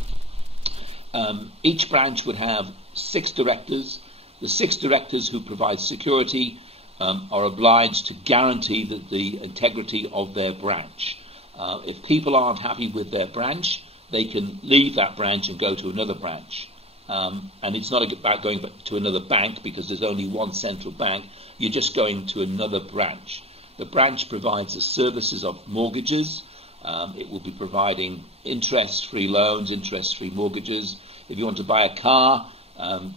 Each branch would have 6 directors. The 6 directors who provide security are obliged to guarantee the integrity of their branch. If people aren't happy with their branch, they can leave that branch and go to another branch. And it's not about going to another bank, because there's only one central bank. You're just going to another branch. The branch provides the services of mortgages. It will be providing interest-free loans, interest-free mortgages. If you want to buy a car,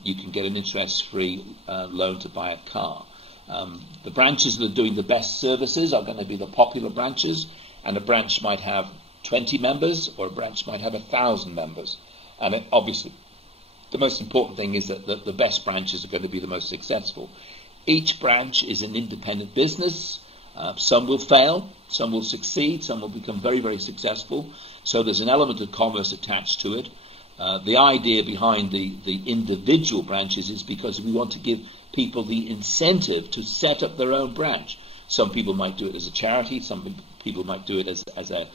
you can get an interest-free loan to buy a car. The branches that are doing the best services are going to be the popular branches, and a branch might have 20 members or a branch might have 1,000 members. And obviously, the most important thing is that the best branches are going to be the most successful. Each branch is an independent business. Some will fail, some will succeed, some will become very, very successful. So there's an element of commerce attached to it. The idea behind the individual branches is because we want to give people the incentive to set up their own branch. Some people might do it as a charity, some people might do it as a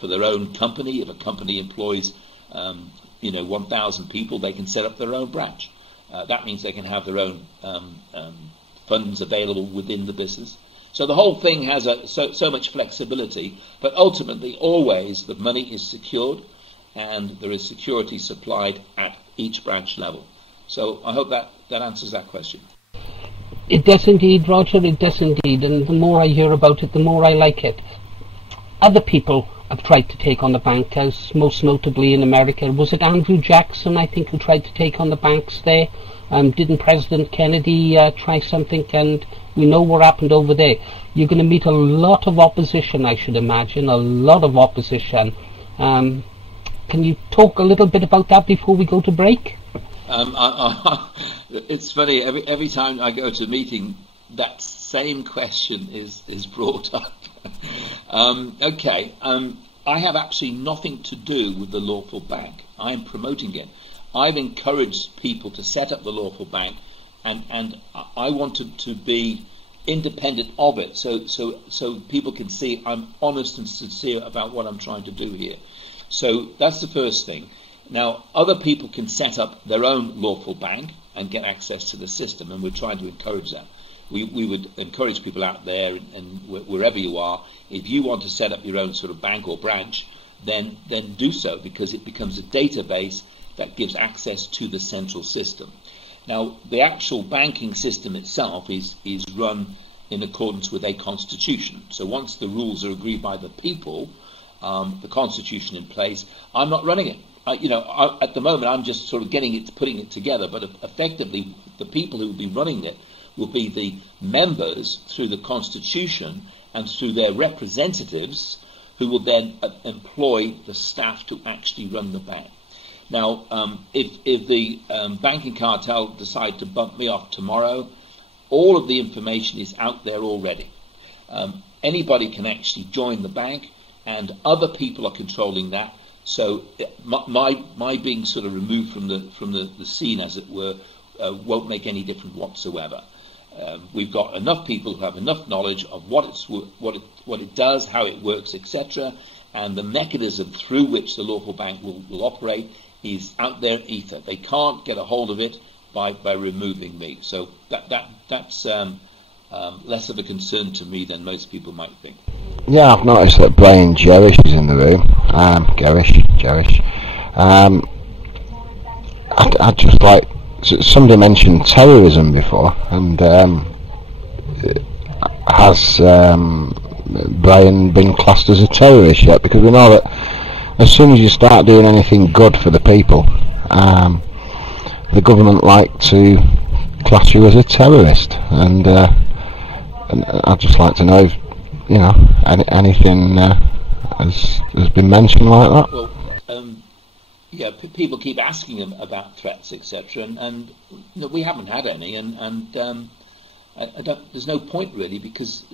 for their own company. If a company employs 1,000 people, they can set up their own branch. That means they can have their own funds available within the business. So the whole thing has so much flexibility, but ultimately always the money is secured and there is security supplied at each branch level. So I hope that answers that question. It does indeed, Roger, it does indeed, and the more I hear about it, the more I like it. Other people have tried to take on the bankers, most notably in America. Was it Andrew Jackson, I think, who tried to take on the banks there? Didn't President Kennedy try something? And we know what happened over there. You're going to meet a lot of opposition, I should imagine, a lot of opposition. Can you talk a little bit about that before we go to break? It's funny, every time I go to a meeting, that same question is brought up. I have absolutely nothing to do with the Lawful Bank. I am promoting it. I've encouraged people to set up the Lawful Bank, and I wanted to be independent of it, so people can see I'm honest and sincere about what I'm trying to do here. So that's the first thing. Now, other people can set up their own Lawful Bank and get access to the system, and we're trying to encourage that. We would encourage people out there and wherever you are, if you want to set up your own sort of bank or branch, then do so, because it becomes a database that gives access to the central system. Now, the actual banking system itself is run in accordance with a constitution. So once the rules are agreed by the people, the constitution in place, I'm not running it. At the moment, I'm just sort of putting it together, but effectively, the people who will be running it will be the members through the Constitution and through their representatives, who will then employ the staff to actually run the bank. Now, if the banking cartel decide to bump me off tomorrow, all of the information is out there already. Anybody can actually join the bank, and other people are controlling that. So my being sort of removed from the scene, as it were, won't make any difference whatsoever. We've got enough people who have enough knowledge of what it does, how it works, etc., and the mechanism through which the Lawful Bank will operate is out there in ether. They can't get a hold of it by removing me. So that's less of a concern to me than most people might think. Yeah, I've noticed that Brian Jerish is in the room. Jerish. I'd just like, somebody mentioned terrorism before, and has Brian been classed as a terrorist yet? Because we know that as soon as you start doing anything good for the people, the government like to class you as a terrorist, and I'd just like to know if, anything has been mentioned like that. Well, people keep asking them about threats, etc., and we haven't had any, and there's no point really, because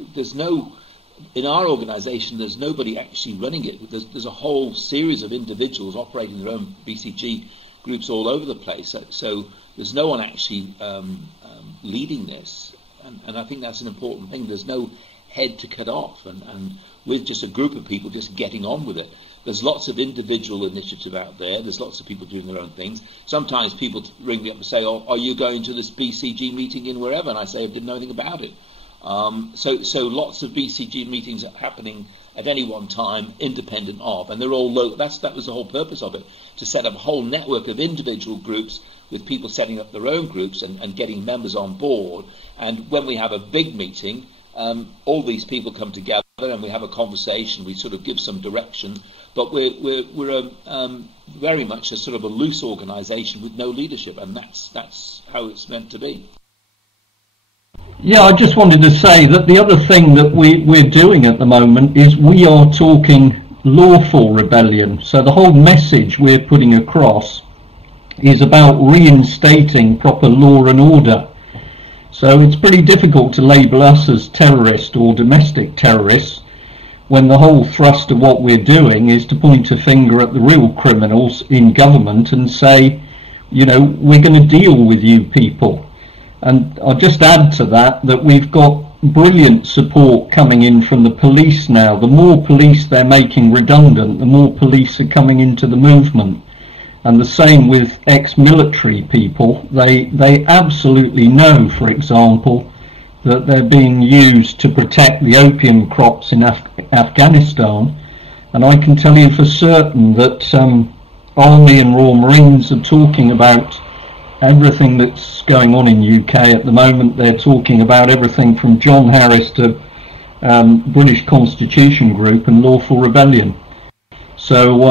in our organisation there's nobody actually running it. There's a whole series of individuals operating their own BCG groups all over the place, so there's no one actually leading this, and I think that's an important thing. There's no head to cut off, and we're just a group of people just getting on with it. There's lots of individual initiative out there. There's lots of people doing their own things. Sometimes people ring me up and say, "Oh, are you going to this BCG meeting in wherever?" And I say, "I didn't know anything about it." So lots of BCG meetings are happening at any one time, independent of, and they're all local. That was the whole purpose of it, to set up a whole network of individual groups with people setting up their own groups and getting members on board. And when we have a big meeting, all these people come together and we have a conversation. We sort of give some direction. But we're very much a sort of a loose organisation with no leadership, and that's how it's meant to be. Yeah, I just wanted to say that the other thing that we're doing at the moment is we are talking lawful rebellion. So the whole message we're putting across is about reinstating proper law and order. So it's pretty difficult to label us as terrorists or domestic terrorists when the whole thrust of what we're doing is to point a finger at the real criminals in government and say, you know, we're going to deal with you people. And I'll just add to that we've got brilliant support coming in from the police now. The more police they're making redundant, the more police are coming into the movement. And the same with ex-military people. They absolutely know, for example, that they're being used to protect the opium crops in Afghanistan. And I can tell you for certain that Army and Royal Marines are talking about everything that's going on in UK at the moment. They're talking about everything from John Harris to British Constitution Group and Lawful Rebellion. So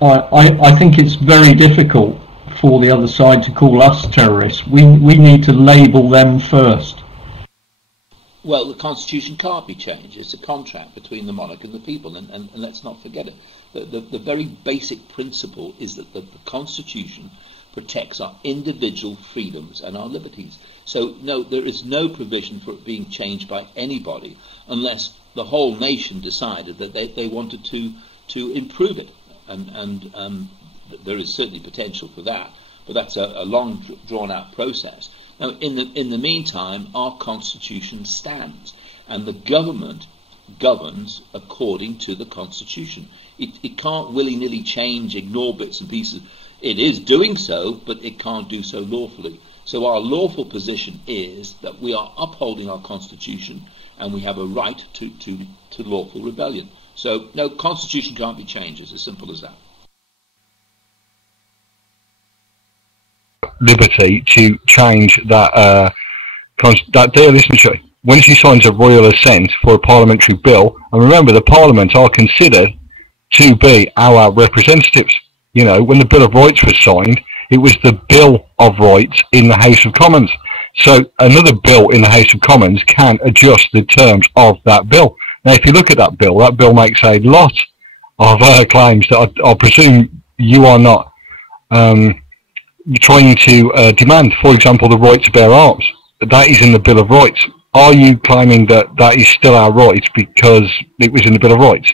I think it's very difficult for the other side to call us terrorists. We need to label them first. Well, the Constitution can't be changed. It's a contract between the monarch and the people, and let's not forget it. The very basic principle is that the Constitution protects our individual freedoms and our liberties. So no, there is no provision for it being changed by anybody unless the whole nation decided that they wanted to improve it. And there is certainly potential for that, but that's a long drawn out process. Now, in the meantime, our Constitution stands, and the government governs according to the Constitution. It can't willy-nilly change, ignore bits and pieces. It is doing so, but it can't do so lawfully. So our lawful position is that we are upholding our Constitution, and we have a right to lawful rebellion. So no, Constitution can't be changed. It's as simple as that. Liberty to change that deal, isn't she? When she signs a royal assent for a parliamentary bill, and remember, the Parliament are considered to be our representatives. You know, when the Bill of Rights was signed, it was the Bill of Rights in the House of Commons. So another bill in the House of Commons can adjust the terms of that bill. Now, if you look at that bill makes a lot of claims that I presume you are not trying to demand. For example, the right to bear arms. That is in the Bill of Rights. Are you claiming that that is still our right because it was in the Bill of Rights?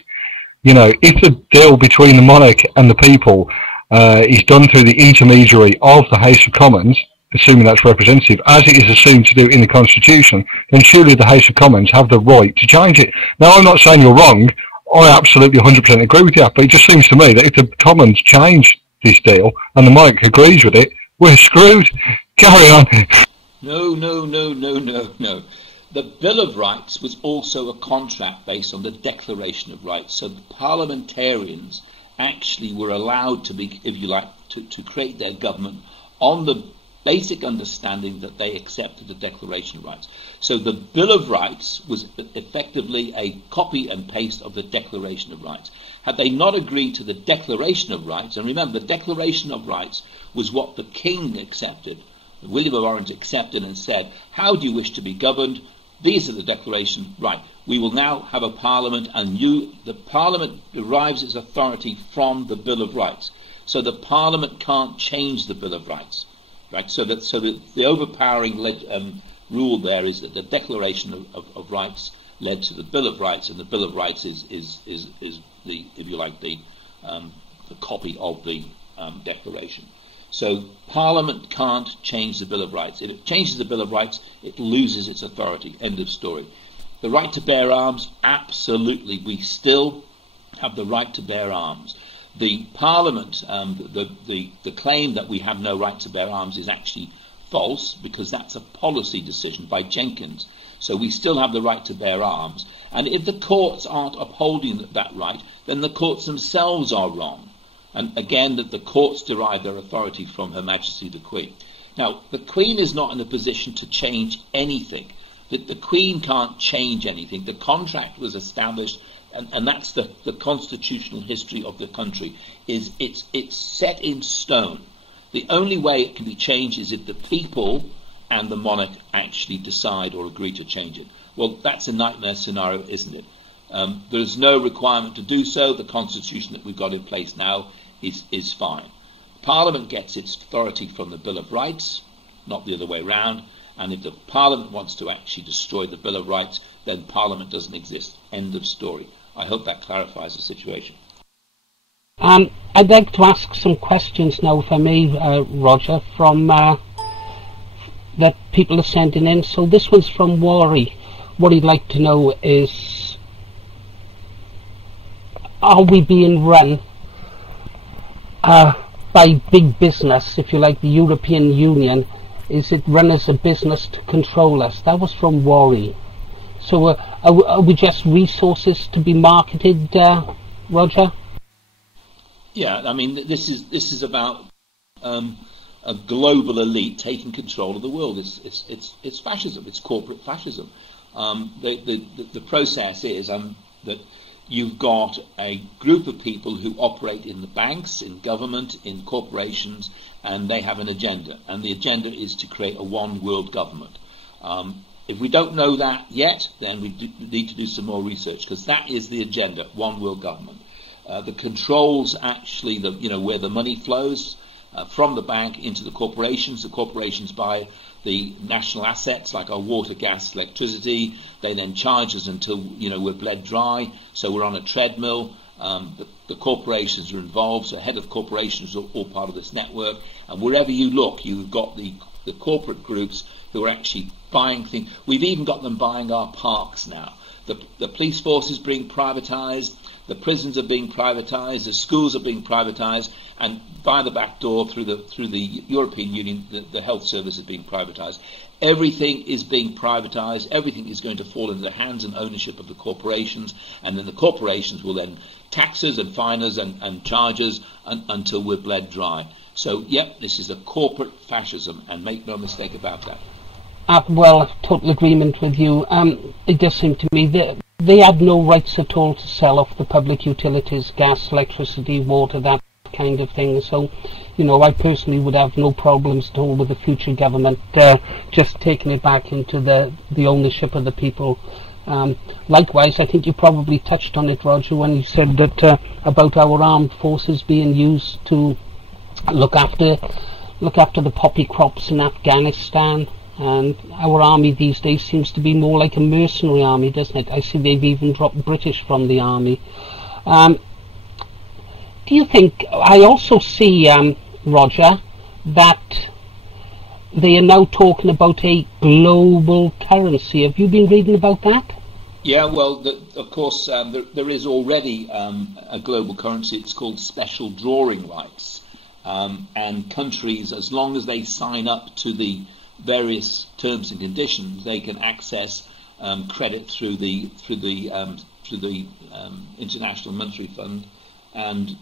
You know, if the deal between the monarch and the people is done through the intermediary of the House of Commons, assuming that's representative, as it is assumed to do in the Constitution, then surely the House of Commons have the right to change it. Now, I'm not saying you're wrong. I absolutely 100% agree with you, but it just seems to me that if the Commons change this deal and the monarch agrees with it, we're screwed. Carry on. No. The Bill of Rights was also a contract based on the Declaration of Rights. So the parliamentarians actually were allowed to be, if you like, to create their government on the basic understanding that they accepted the Declaration of Rights. So the Bill of Rights was effectively a copy and paste of the Declaration of Rights. Had they not agreed to the Declaration of Rights, and remember, the Declaration of Rights was what the King accepted, William of Orange accepted and said, how do you wish to be governed? These are the declaration. Right, we will now have a parliament, and the parliament derives its authority from the Bill of Rights. So the parliament can't change the Bill of Rights. Right, so that the overpowering rule there is that the Declaration of Rights led to the Bill of Rights, and the Bill of Rights is the, if you like, the copy of the Declaration. So Parliament can't change the Bill of Rights. If it changes the Bill of Rights, it loses its authority. End of story. The right to bear arms, absolutely. We still have the right to bear arms. The Parliament, the claim that we have no right to bear arms is actually false, because that's a policy decision by Jenkins. So we still have the right to bear arms. And if the courts aren't upholding that right, then the courts themselves are wrong. And again, that the courts derive their authority from Her Majesty the Queen. Now, the Queen is not in a position to change anything. The Queen can't change anything. The contract was established and that's the constitutional history of the country, is it's set in stone. The only way it can be changed is if the people and the monarch actually decide or agree to change it. Well, that's a nightmare scenario, isn't it? There's no requirement to do so. The constitution that we've got in place now is fine. Parliament gets its authority from the Bill of Rights, not the other way round. And if the Parliament wants to actually destroy the Bill of Rights, then Parliament doesn't exist. End of story. I hope that clarifies the situation. I'd like to ask some questions now, if I may, Roger, from that people are sending in. So this one's from Wari. What he'd like to know is, are we being run by big business, if you like, the European Union? Is it run as a business to control us? That was from Wari. So are we just resources to be marketed, Roger? Yeah, I mean, this is about a global elite taking control of the world. It's fascism. It's corporate fascism. The process is that you've got a group of people who operate in the banks, in government, in corporations, and they have an agenda. And the agenda is to create a one world government. If we don't know that yet, then we need to do some more research, because that is the agenda, one world government. The controls actually, where the money flows from the bank into the corporations. The corporations buy the national assets like our water, gas, electricity. They then charge us until we're bled dry. So we're on a treadmill. The corporations are involved. So head of corporations are all part of this network. And wherever you look, you've got the corporate groups who are actually buying things. We've even got them buying our parks now. The police force is being privatised. The prisons are being privatised. The schools are being privatised, and by the back door through the European Union, the health service is being privatised. Everything is being privatised. Everything is going to fall into the hands and ownership of the corporations, and then the corporations will then tax us and fine us and charge us until we're bled dry. So, yep, this is a corporate fascism, and make no mistake about that. Well, total agreement with you. It does seem to me that they have no rights at all to sell off the public utilities, gas, electricity, water, that kind of thing. So, I personally would have no problems at all with the future government just taking it back into the ownership of the people. Likewise, I think you probably touched on it, Roger, when you said that about our armed forces being used to look after the poppy crops in Afghanistan. And our army these days seems to be more like a mercenary army, doesn't it? I see they've even dropped British from the army. Do you think, I also see, Roger, that they are now talking about a global currency. Have you been reading about that? Yeah, well, of course, there is already a global currency. It's called special drawing rights. And countries, as long as they sign up to the various terms and conditions, they can access credit through the International Monetary Fund, and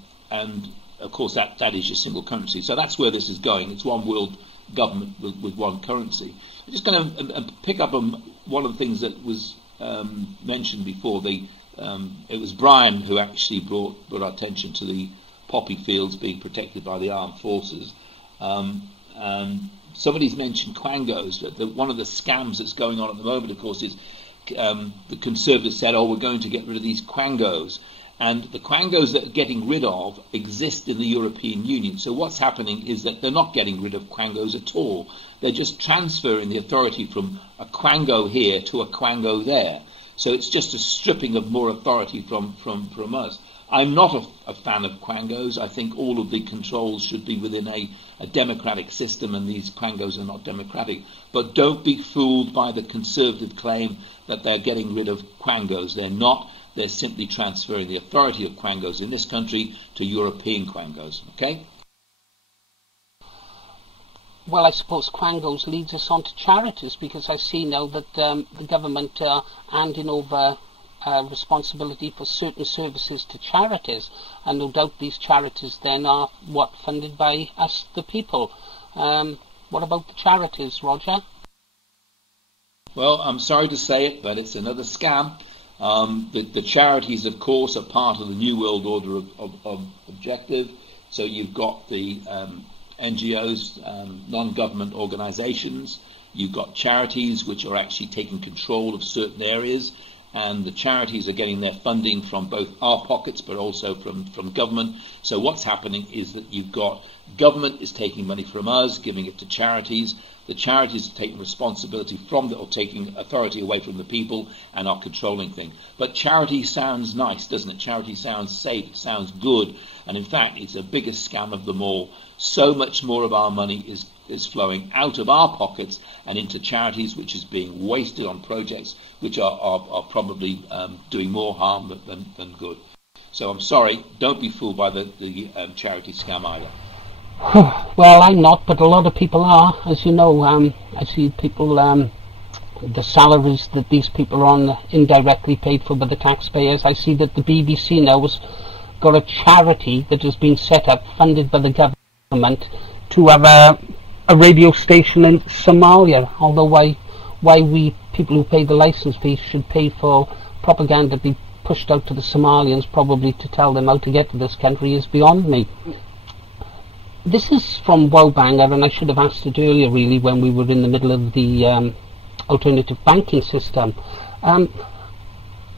of course that is your single currency. So that's where this is going. It's one world government with one currency. I'm just going to pick up on one of the things that was mentioned before. It was Brian who actually brought our attention to the poppy fields being protected by the armed forces. Somebody's mentioned quangos. One of the scams that's going on at the moment, of course, is the Conservatives said, we're going to get rid of these quangos. And the quangos that they're getting rid of exist in the European Union. So what's happening is that they're not getting rid of quangos at all. They're just transferring the authority from a quango here to a quango there. So it's just a stripping of more authority from us. I'm not a fan of quangos. I think all of the controls should be within a democratic system, and these quangos are not democratic. But don't be fooled by the Conservative claim that they're getting rid of quangos. They're not. They're simply transferring the authority of quangos in this country to European quangos. Okay? Well, I suppose quangos leads us on to charities, because I see now that the government are handing over responsibility for certain services to charities, and no doubt these charities then are funded by us, the people. What about the charities, Roger? Well, I'm sorry to say it, but it's another scam. The charities, of course, are part of the New World Order of objective. So you've got the NGOs, non-government organisations. You've got charities which are actually taking control of certain areas, and the charities are getting their funding from both our pockets but also from government. So what's happening is that you've got government is taking money from us, giving it to charities. The charities are taking responsibility or taking authority away from the people and are controlling things. But charity sounds nice, doesn't it? Charity sounds safe, it sounds good, and in fact it's the biggest scam of them all. So much more of our money is flowing out of our pockets and into charities, which is being wasted on projects which are probably doing more harm than good. So I'm sorry, don't be fooled by the charity scam either. Well, I'm not, but a lot of people are. As you know, I see people, the salaries that these people are on indirectly paid for by the taxpayers. I see that the BBC now has got a charity that has been set up, funded by the government, to have a radio station in Somalia. Although why we people who pay the licence fees should pay for propaganda to be pushed out to the Somalians, probably to tell them how to get to this country, is beyond me. This is from Wowbanger, and I should have asked it earlier, really, when we were in the middle of the alternative banking system.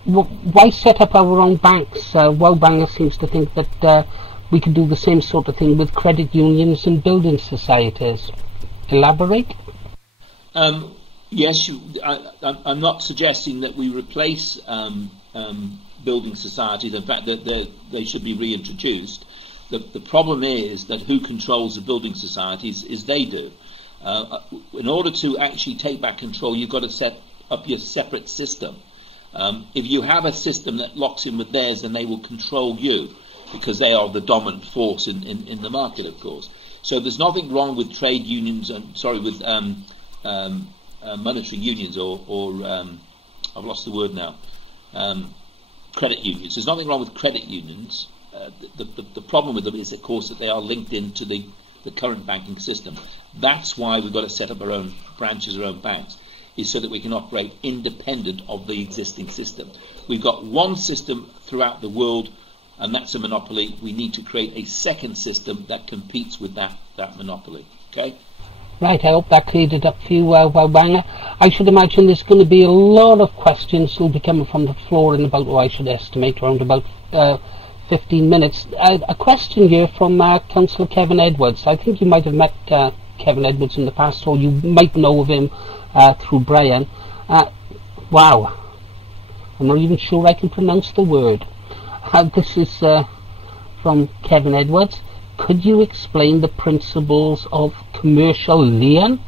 Why set up our own banks? Wowbanger seems to think that we could do the same sort of thing with credit unions and building societies. Elaborate? Yes, I'm not suggesting that we replace building societies. In fact, that they should be reintroduced. The problem is that who controls the building societies is they do. In order to actually take back control, you've got to set up your separate system. If you have a system that locks in with theirs, then they will control you, because they are the dominant force in the market, of course. So there's nothing wrong with trade unions, with monetary unions, or I've lost the word now, credit unions. There's nothing wrong with credit unions. The problem with them is, of course, that they are linked into the current banking system. That's why we've got to set up our own branches, our own banks, is so that we can operate independent of the existing system. We've got one system throughout the world, and that's a monopoly. We need to create a second system that competes with that monopoly. Okay? Right, I hope that cleared it up for you, Wowbanger. I should imagine there's going to be a lot of questions that will be coming from the floor in about, I should estimate, around about 15 minutes. A question here from Councillor Kevin Edwards. I think you might have met Kevin Edwards in the past, or you might know of him through Brian. Wow, I'm not even sure I can pronounce the word. This is from Kevin Edwards. Could you explain the principles of commercial lien,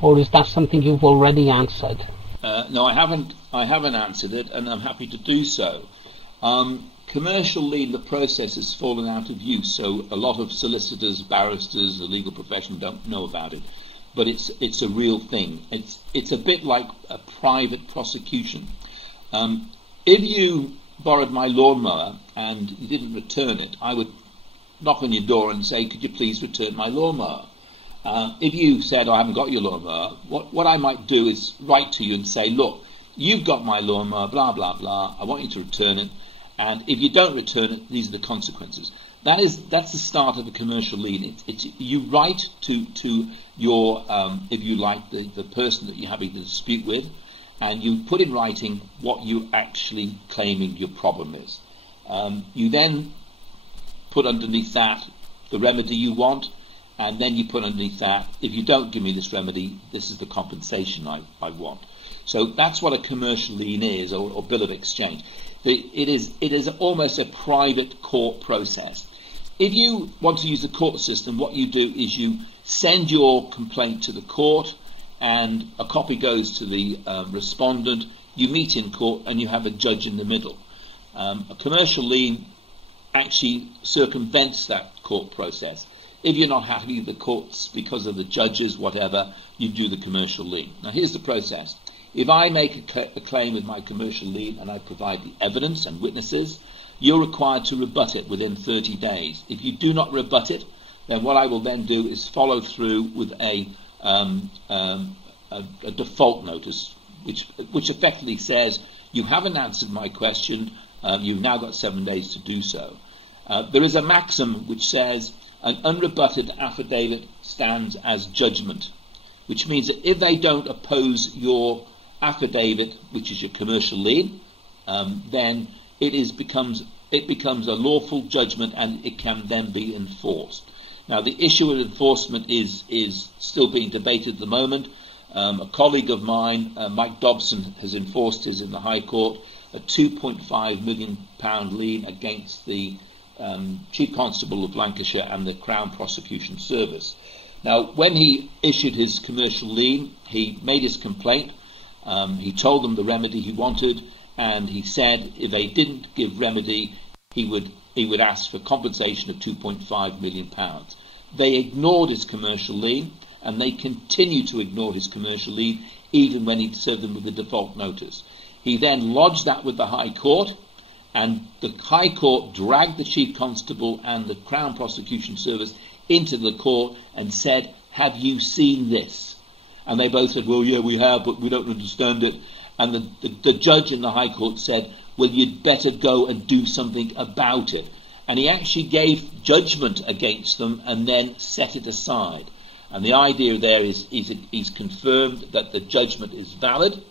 or is that something you've already answered? No, I haven't answered it, and I'm happy to do so. Commercial lien, the process has fallen out of use, so a lot of solicitors, barristers, the legal profession don't know about it. But it's a real thing. It's a bit like a private prosecution. If you borrowed my lawnmower and you didn't return it, I would knock on your door and say, could you please return my lawnmower? If you said, I haven't got your lawnmower, what I might do is write to you and say, look, you've got my lawnmower, blah, blah, blah, I want you to return it, and if you don't return it, these are the consequences. That's the start of a commercial lien. You write to your, if you like, the person that you're having the dispute with, and you put in writing what you're actually claiming your problem is. You then put underneath that the remedy you want, and then you put underneath that, if you don't give me this remedy, this is the compensation I want. So that's what a commercial lien is, or bill of exchange. It is almost a private court process. If you want to use the court system, what you do is you send your complaint to the court, and a copy goes to the respondent. You meet in court, and you have a judge in the middle. A commercial lien actually circumvents that court process. If you're not happy with the courts because of the judges, whatever, you do the commercial lien. Now here's the process. If I make a claim with my commercial lien and I provide the evidence and witnesses, you're required to rebut it within 30 days. If you do not rebut it, then what I will then do is follow through with a default notice, which effectively says You haven't answered my question. You've now got 7 days to do so. There is a maxim which says an unrebutted affidavit stands as judgment, which means that if they don't oppose your affidavit, which is your commercial lien, then it becomes a lawful judgment, and it can then be enforced. Now, the issue of enforcement is still being debated at the moment. A colleague of mine, Mike Dobson, has enforced his in the High Court, a £2.5 million lien against the Chief Constable of Lancashire and the Crown Prosecution Service. Now, when he issued his commercial lien, he made his complaint. He told them the remedy he wanted, and he said if they didn't give remedy, he would ask for compensation of £2.5 million. They ignored his commercial lien, and they continue to ignore his commercial lien even when he served them with a default notice. He then lodged that with the High Court, and the High Court dragged the Chief Constable and the Crown Prosecution Service into the court and said, have you seen this? And they both said, well, yeah, we have, but we don't understand it. And the judge in the High Court said, well, you'd better go and do something about it. And he actually gave judgment against them and then set it aside. And the idea there is he's confirmed that the judgment is valid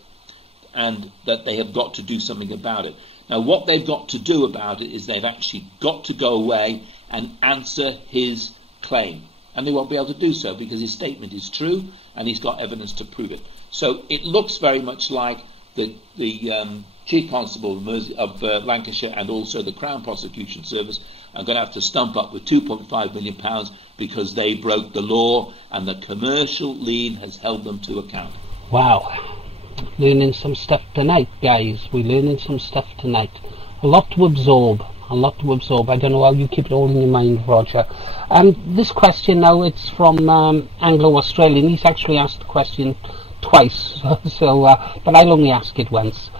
and that they have got to do something about it. Now, what they've got to do about it is they've actually got to go away and answer his claim. And they won't be able to do so because his statement is true and he's got evidence to prove it. So it looks very much like the Chief Constable of Lancashire and also the Crown Prosecution Service are going to have to stump up with £2.5 million because they broke the law and the commercial lien has held them to account. Wow. Learning some stuff tonight, guys. We're learning some stuff tonight. A lot to absorb. A lot to absorb. I don't know how you keep it all in your mind, Roger. This question now, it's from Anglo-Australian. He's actually asked the question twice, but I'll only ask it once.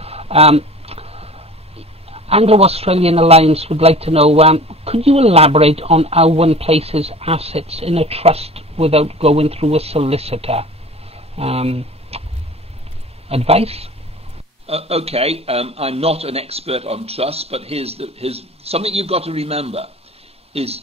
Anglo-Australian Alliance would like to know, could you elaborate on how one places assets in a trust without going through a solicitor? Advice? Okay, I'm not an expert on trusts, but here's something you've got to remember is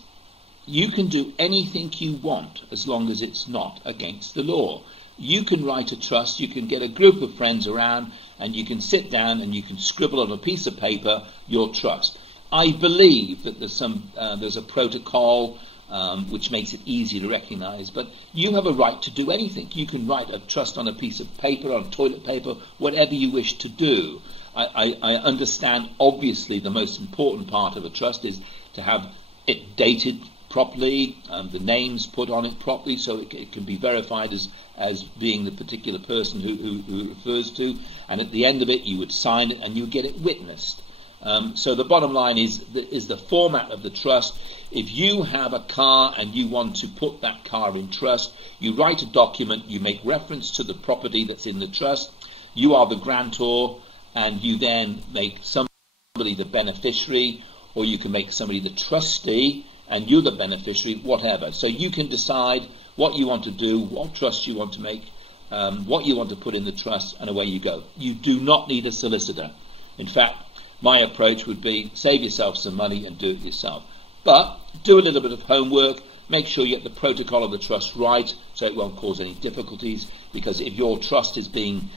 you can do anything you want as long as it's not against the law. You can write a trust, you can get a group of friends around, and you can sit down and you can scribble on a piece of paper your trust. I believe that there's a protocol which makes it easy to recognise, but you have a right to do anything. You can write a trust on a piece of paper, on toilet paper, whatever you wish to do. I understand, obviously, the most important part of a trust is to have it dated properly, the names put on it properly, so it can be verified as being the particular person who refers to, and at the end of it you would sign it and you would get it witnessed. So the bottom line is the format of the trust. If you have a car and you want to put that car in trust, you write a document, you make reference to the property that's in the trust, you are the grantor, and you then make somebody the beneficiary, or you can make somebody the trustee, and you're the beneficiary, whatever. So you can decide what you want to do, what trust you want to make, what you want to put in the trust, and away you go. You do not need a solicitor. In fact, my approach would be save yourself some money and do it yourself. But do a little bit of homework, make sure you get the protocol of the trust right so it won't cause any difficulties, because if your trust is being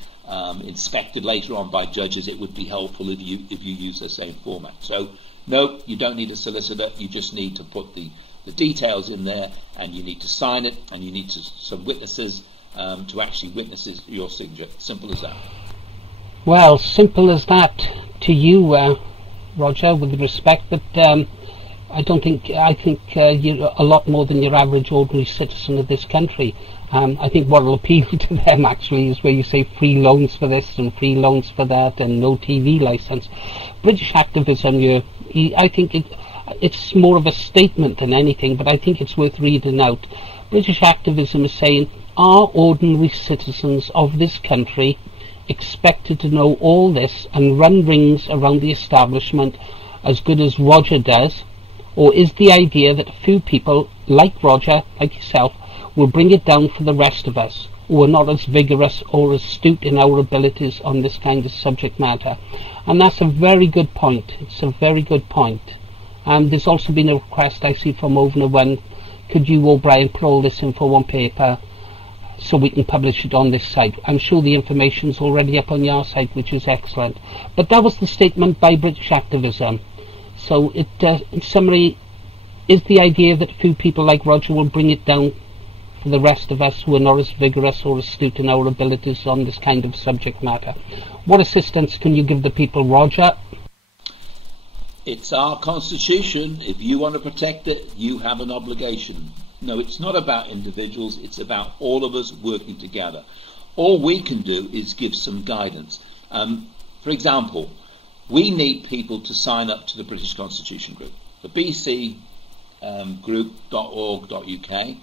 inspected later on by judges, it would be helpful if you use the same format. So no, you don't need a solicitor, you just need to put the details in there, and you need to sign it, and you need some witnesses to actually witness your signature. Simple as that. Well, simple as that to you, Roger, with respect, but I think you're a lot more than your average ordinary citizen of this country. I think what will appeal to them actually is where you say free loans for this and free loans for that and no TV licence. British activism, I think it's more of a statement than anything, but I think it's worth reading out. British activism is saying, are ordinary citizens of this country expected to know all this and run rings around the establishment as good as Roger does? Or is the idea that a few people like Roger, like yourself, will bring it down for the rest of us who are not as vigorous or astute in our abilities on this kind of subject matter. And that's a very good point. It's a very good point. There's also been a request I see from Ovner when, could you, O'Brien, put all this info on paper so we can publish it on this site. I'm sure the information's already up on your site, which is excellent. But that was the statement by British Activism. So it, in summary, is the idea that a few people like Roger will bring it down for the rest of us who are not as vigorous or astute in our abilities on this kind of subject matter. What assistance can you give the people, Roger? It's our constitution. If you want to protect it, you have an obligation. No, it's not about individuals, it's about all of us working together. All we can do is give some guidance. For example, we need people to sign up to the British Constitution Group, the bcgroup.org.uk.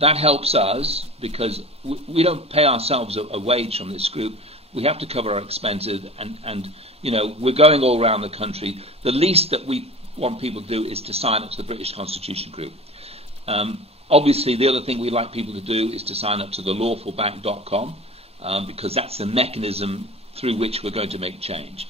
That helps us because we don't pay ourselves a wage from this group. We have to cover our expenses, and you know, we're going all around the country. The least that we want people to do is to sign up to the British Constitution Group. Obviously, the other thing we like people to do is to sign up to the lawfulbank.com, because that's the mechanism through which we're going to make change.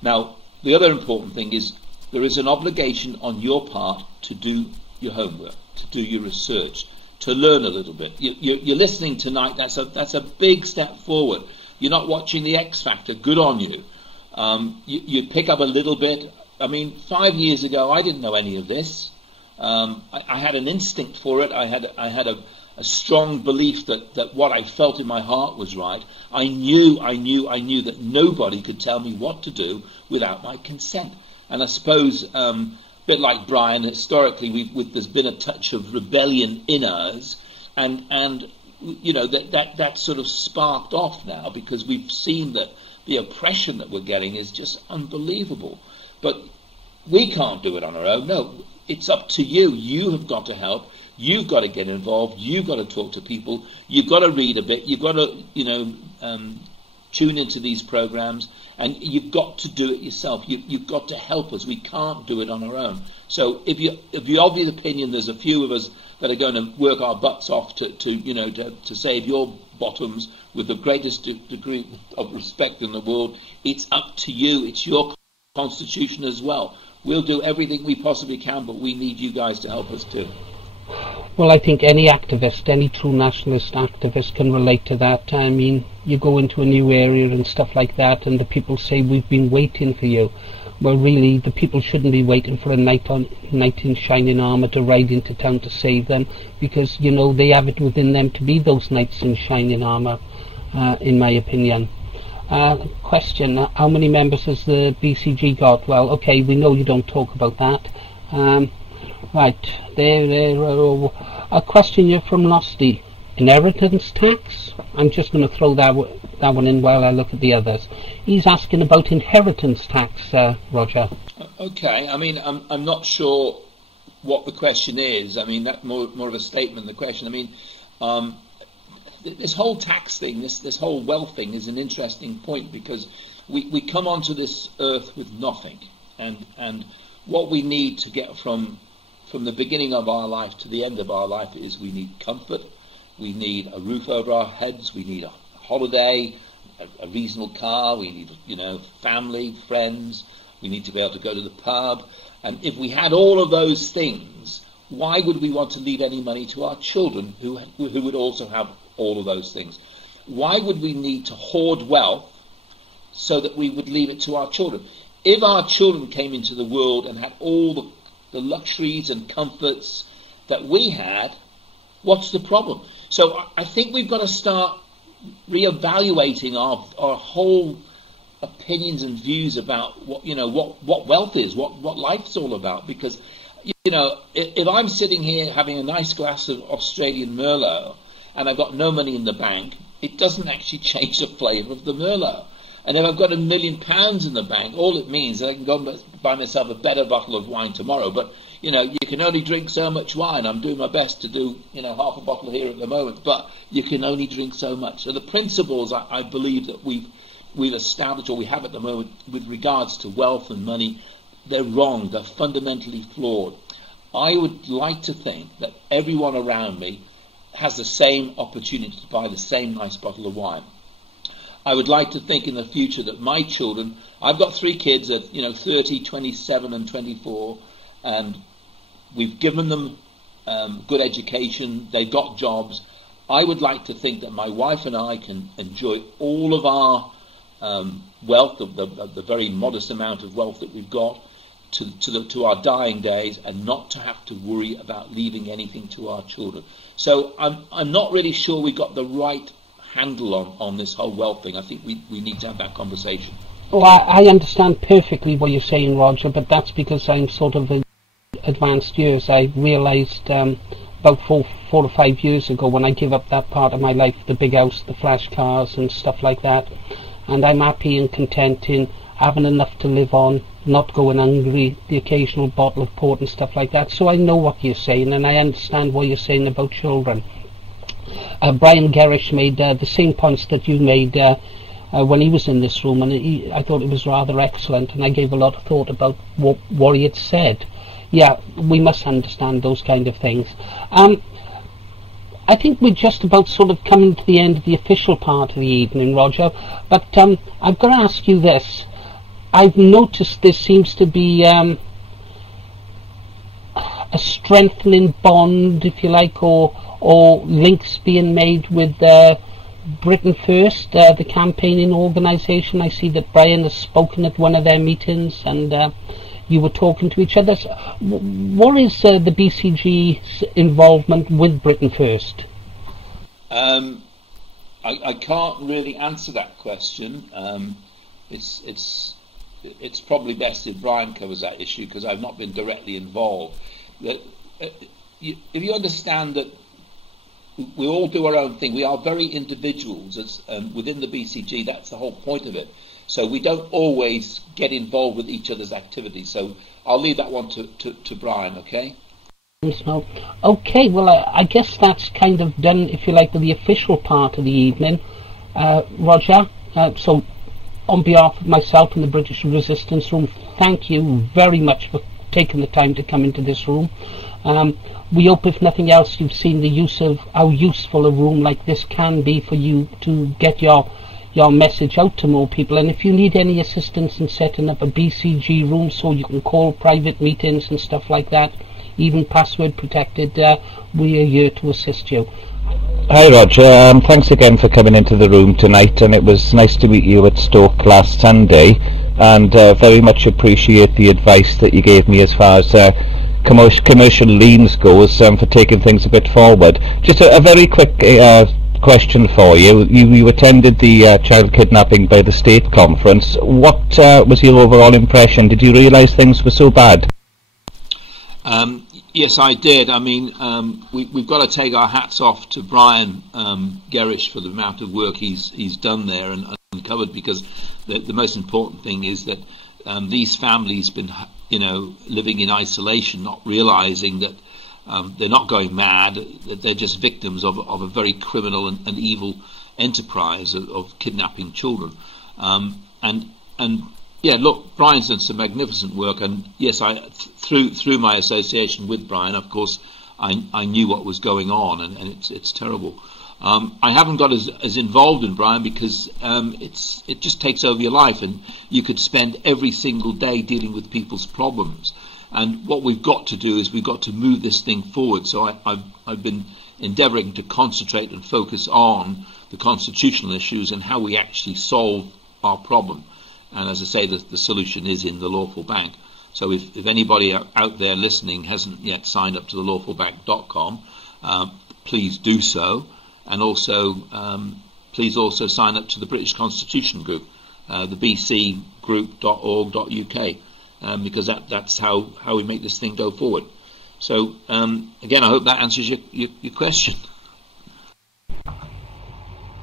Now, the other important thing is there is an obligation on your part to do your homework, to do your research, to learn a little bit. You're listening tonight. That's a big step forward. You're not watching the X Factor. Good on you. You pick up a little bit. I mean, 5 years ago, I didn't know any of this. I had an instinct for it. I had a strong belief that what I felt in my heart was right. I knew that nobody could tell me what to do without my consent. And I suppose, a bit like Brian, historically there's been a touch of rebellion in us, and you know that sort of sparked off now because we've seen that the oppression that we're getting is just unbelievable. But we can't do it on our own. No. It's up to you. You have got to help. You've got to get involved. You've got to talk to people. You've got to read a bit. You've got to, tune into these programs, and you've got to do it yourself. You've got to help us. We can't do it on our own. So if you're of the opinion there's a few of us that are going to work our butts off to save your bottoms with the greatest degree of respect in the world, it's up to you. It's your constitution as well. We'll do everything we possibly can, but we need you guys to help us too. Well, I think any activist, any true nationalist activist can relate to that. I mean, you go into a new area and stuff like that, and the people say, we've been waiting for you. Well, really, the people shouldn't be waiting for a knight in shining armour to ride into town to save them, because, you know, they have it within them to be those knights in shining armour, in my opinion. Question, how many members has the BCG got? Well, okay, we know you don't talk about that. Right, a question here from Losty. Inheritance tax? I'm just going to throw that one in while I look at the others. He's asking about inheritance tax, Roger. Okay, I mean, I'm not sure what the question is. I mean, that's more of a statement than the question. I mean, this whole tax thing, this whole wealth thing is an interesting point because we come onto this earth with nothing, and what we need to get from the beginning of our life to the end of our life is we need comfort, we need a roof over our heads, we need a holiday, a reasonable car, we need family, friends, we need to be able to go to the pub, and if we had all of those things, why would we want to leave any money to our children who would also have all of those things? Why would we need to hoard wealth so that we would leave it to our children? If our children came into the world and had all the luxuries and comforts that we had, what's the problem? So I think we've got to start reevaluating our whole opinions and views about what wealth is, what life's all about, because if I'm sitting here having a nice glass of Australian Merlot and I've got no money in the bank, it doesn't actually change the flavour of the Merlot. And if I've got £1 million in the bank, all it means is I can go and buy myself a better bottle of wine tomorrow. But, you can only drink so much wine. I'm doing my best to do, half a bottle here at the moment, but you can only drink so much. So the principles I believe that we've established, or we have at the moment, with regards to wealth and money, they're wrong. They're fundamentally flawed. I would like to think that everyone around me has the same opportunity to buy the same nice bottle of wine. I would like to think in the future that my children, I've got 3 kids at 30, 27 and 24, and we've given them good education, they've got jobs. I would like to think that my wife and I can enjoy all of our wealth, of the very modest amount of wealth that we've got, to our dying days, and not to have to worry about leaving anything to our children. So I'm not really sure we got the right handle on this whole wealth thing. I think we need to have that conversation. Well, I understand perfectly what you're saying, Roger, but that's because I'm sort of in advanced years. I realised about 4 or 5 years ago, when I gave up that part of my life, the big house, the flash cars and stuff like that, and I'm happy and content in having enough to live on, not going hungry, the occasional bottle of port and stuff like that. So I know what you're saying, and I understand what you're saying about children. Brian Gerrish made the same points that you made when he was in this room, and I thought it was rather excellent, and I gave a lot of thought about what he had said. Yeah, we must understand those kind of things. I think we're just about sort of coming to the end of the official part of the evening, Roger, but I've got to ask you this. I've noticed there seems to be a strengthening bond, if you like, or links being made with Britain First, the campaigning organisation. I see that Brian has spoken at one of their meetings, and you were talking to each other. So what is the BCG's involvement with Britain First? I can't really answer that question. It's probably best if Brian covers that issue, because I've not been directly involved. If you understand that we all do our own thing, we are very individuals within the BCG. That's the whole point of it. So we don't always get involved with each other's activities. So I'll leave that one to Brian, okay? So, okay, well, I guess that's kind of done, if you like, with the official part of the evening. Roger, so on behalf of myself and the British Resistance Room, thank you very much for taking the time to come into this room. We hope, if nothing else, you've seen the use of how useful a room like this can be for you to get your message out to more people. And if you need any assistance in setting up a BCG room so you can call private meetings and stuff like that, even password protected, we are here to assist you. Hi Roger, thanks again for coming into the room tonight, and it was nice to meet you at Stoke last Sunday, and very much appreciate the advice that you gave me as far as commercial liens goes, for taking things a bit forward. Just a very quick question for you. You attended the child kidnapping by the state conference. What was your overall impression? Did you realise things were so bad? Yes, I did. I mean, we've got to take our hats off to Brian Gerrish for the amount of work he's done there and uncovered, because the most important thing is that these families been living in isolation, not realising that they're not going mad, that they're just victims of a very criminal and evil enterprise of kidnapping children. And yeah, look, Brian's done some magnificent work, and yes, through my association with Brian, of course, I knew what was going on, and it's terrible. I haven't got as involved in Brian because it just takes over your life, and you could spend every single day dealing with people's problems. And what we've got to do is we've got to move this thing forward. So I've been endeavouring to concentrate and focus on the constitutional issues and how we actually solve our problem. And as I say, the solution is in the Lawful Bank. So if anybody out there listening hasn't yet signed up to the lawfulbank.com, please do so. And also, please also sign up to the British Constitution Group, the bcgroup.org.uk, because that's how we make this thing go forward. So again, I hope that answers your question.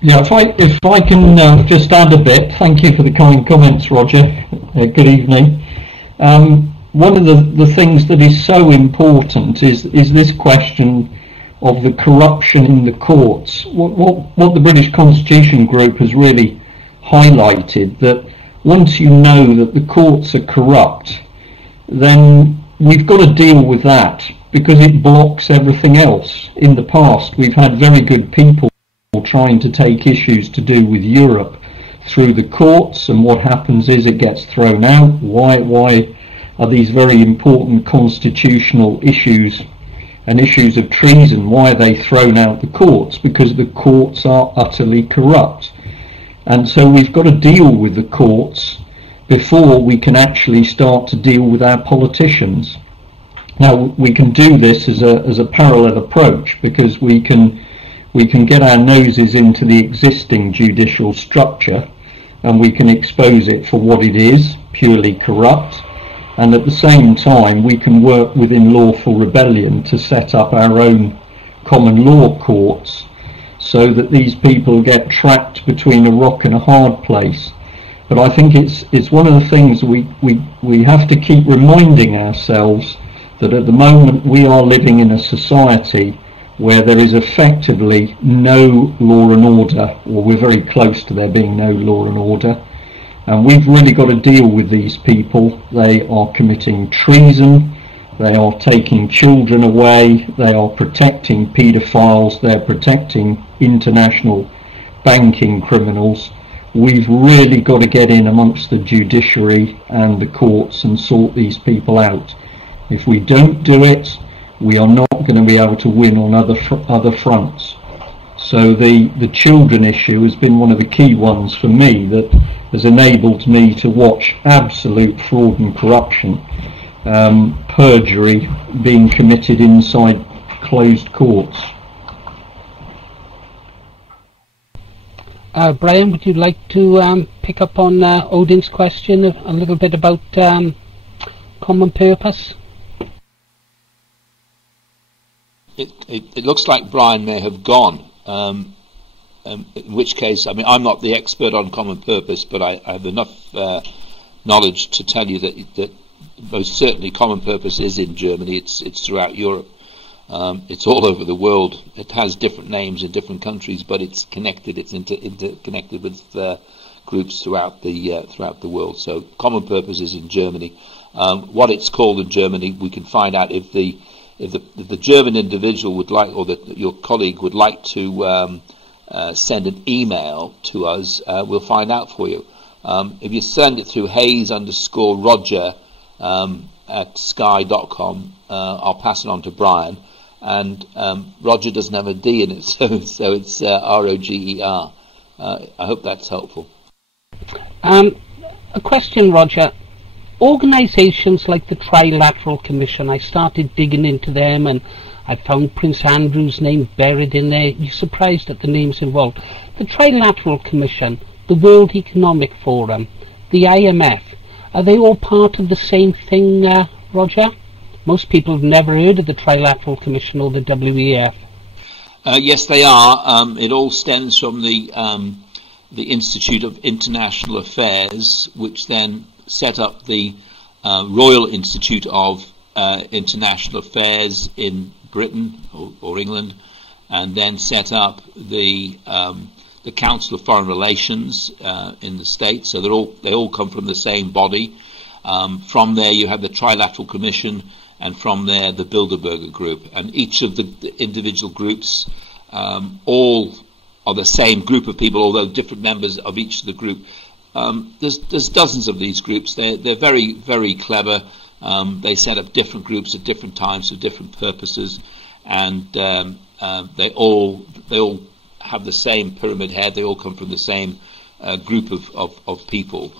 Yeah, if I can just add a bit. Thank you for the kind comments, Roger. Good evening. One of the things that is so important is this question of the corruption in the courts. What the British Constitution Group has really highlighted, that once you know that the courts are corrupt, then we've got to deal with that. because it blocks everything else. In the past, we've had very good people trying to take issues to do with Europe through the courts, and what happens is it gets thrown out. Why are these very important constitutional issues and issues of treason, why are they thrown out the courts? Because the courts are utterly corrupt. And so we've got to deal with the courts before we can actually start to deal with our politicians. Now, we can do this as a parallel approach, because we can get our noses into the existing judicial structure, and we can expose it for what it is, purely corrupt, and at the same time we can work within Lawful Rebellion to set up our own common law courts, so that these people get trapped between a rock and a hard place. But I think it's one of the things we have to keep reminding ourselves, that at the moment we are living in a society where there is effectively no law and order, or we're very close to there being no law and order, and we've really got to deal with these people. They are committing treason, they are taking children away, they are protecting paedophiles, they're protecting international banking criminals. We've really got to get in amongst the judiciary and the courts and sort these people out. If we don't do it, we are not going to be able to win on other fronts. So the children issue has been one of the key ones for me, that has enabled me to watch absolute fraud and corruption, perjury being committed inside closed courts. Brian, would you like to pick up on Odin's question a little bit about common purpose? It looks like Brian may have gone, in which case, I mean, I'm not the expert on common purpose, but I have enough knowledge to tell you that most certainly common purpose is in Germany. It's throughout Europe. It's all over the world. It has different names in different countries, but it's connected. It's interconnected with groups throughout the world. So common purpose is in Germany. What it's called in Germany, we can find out if the German individual would like, or your colleague would like to send an email to us, we'll find out for you. If you send it through Hayes_Roger at sky.com, I'll pass it on to Brian. And Roger doesn't have a D in it, so it's R-O-G-E-R. I hope that's helpful. A question, Roger. Organisations like the Trilateral Commission, I started digging into them and I found Prince Andrew's name buried in there. You're surprised at the names involved. The Trilateral Commission, the World Economic Forum, the IMF, are they all part of the same thing, Roger? Most people have never heard of the Trilateral Commission or the WEF. Yes, they are. It all stems from the Institute of International Affairs, which then set up the Royal Institute of International Affairs in Britain or England, and then set up the Council of Foreign Relations in the States. So they all come from the same body. From there, you have the Trilateral Commission, and from there, the Bilderberger Group. And each of the individual groups all are the same group of people, although different members of each of the group. There's dozens of these groups. They're very, very clever. They set up different groups at different times for different purposes, and they all have the same pyramid head. They all come from the same group of people.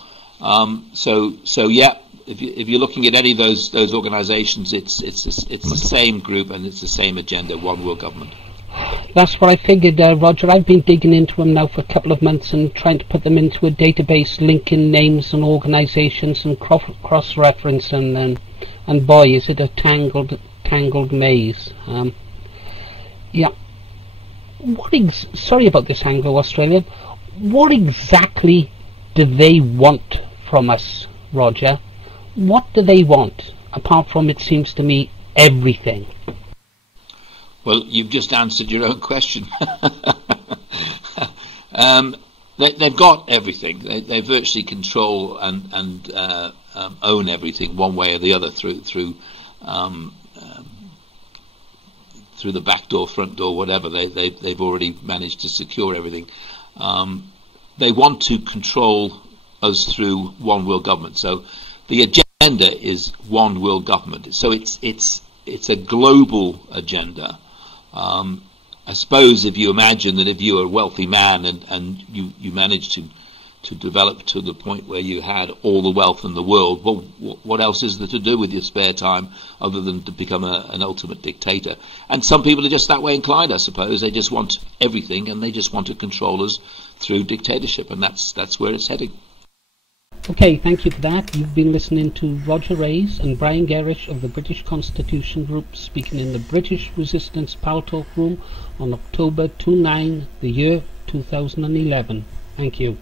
So yeah, if you're looking at any of those organisations, it's the same group and it's the same agenda, one world government. That's what I figured, Roger. I've been digging into them now for a couple of months and trying to put them into a database, linking names and organisations and cross-referencing, and boy, is it a tangled maze. Yeah. Sorry about this, Anglo-Australian. What exactly do they want from us, Roger? What do they want, apart from, it seems to me, everything? Well, you've just answered your own question. They've got everything. They virtually control and own everything, one way or the other, through through the back door, front door, whatever. They've already managed to secure everything. They want to control us through one world government. So the agenda is one world government. So it's a global agenda. I suppose if you imagine that if you're a wealthy man and you manage to develop to the point where you had all the wealth in the world, well, what else is there to do with your spare time other than to become an ultimate dictator? And some people are just that way inclined, I suppose. They just want everything, and they just want to control us through dictatorship, and that's where it's heading. Okay, thank you for that. You've been listening to Roger Hayes and Brian Gerrish of the British Constitution Group speaking in the British Resistance PALTALK room on October 29, the year 2011. Thank you.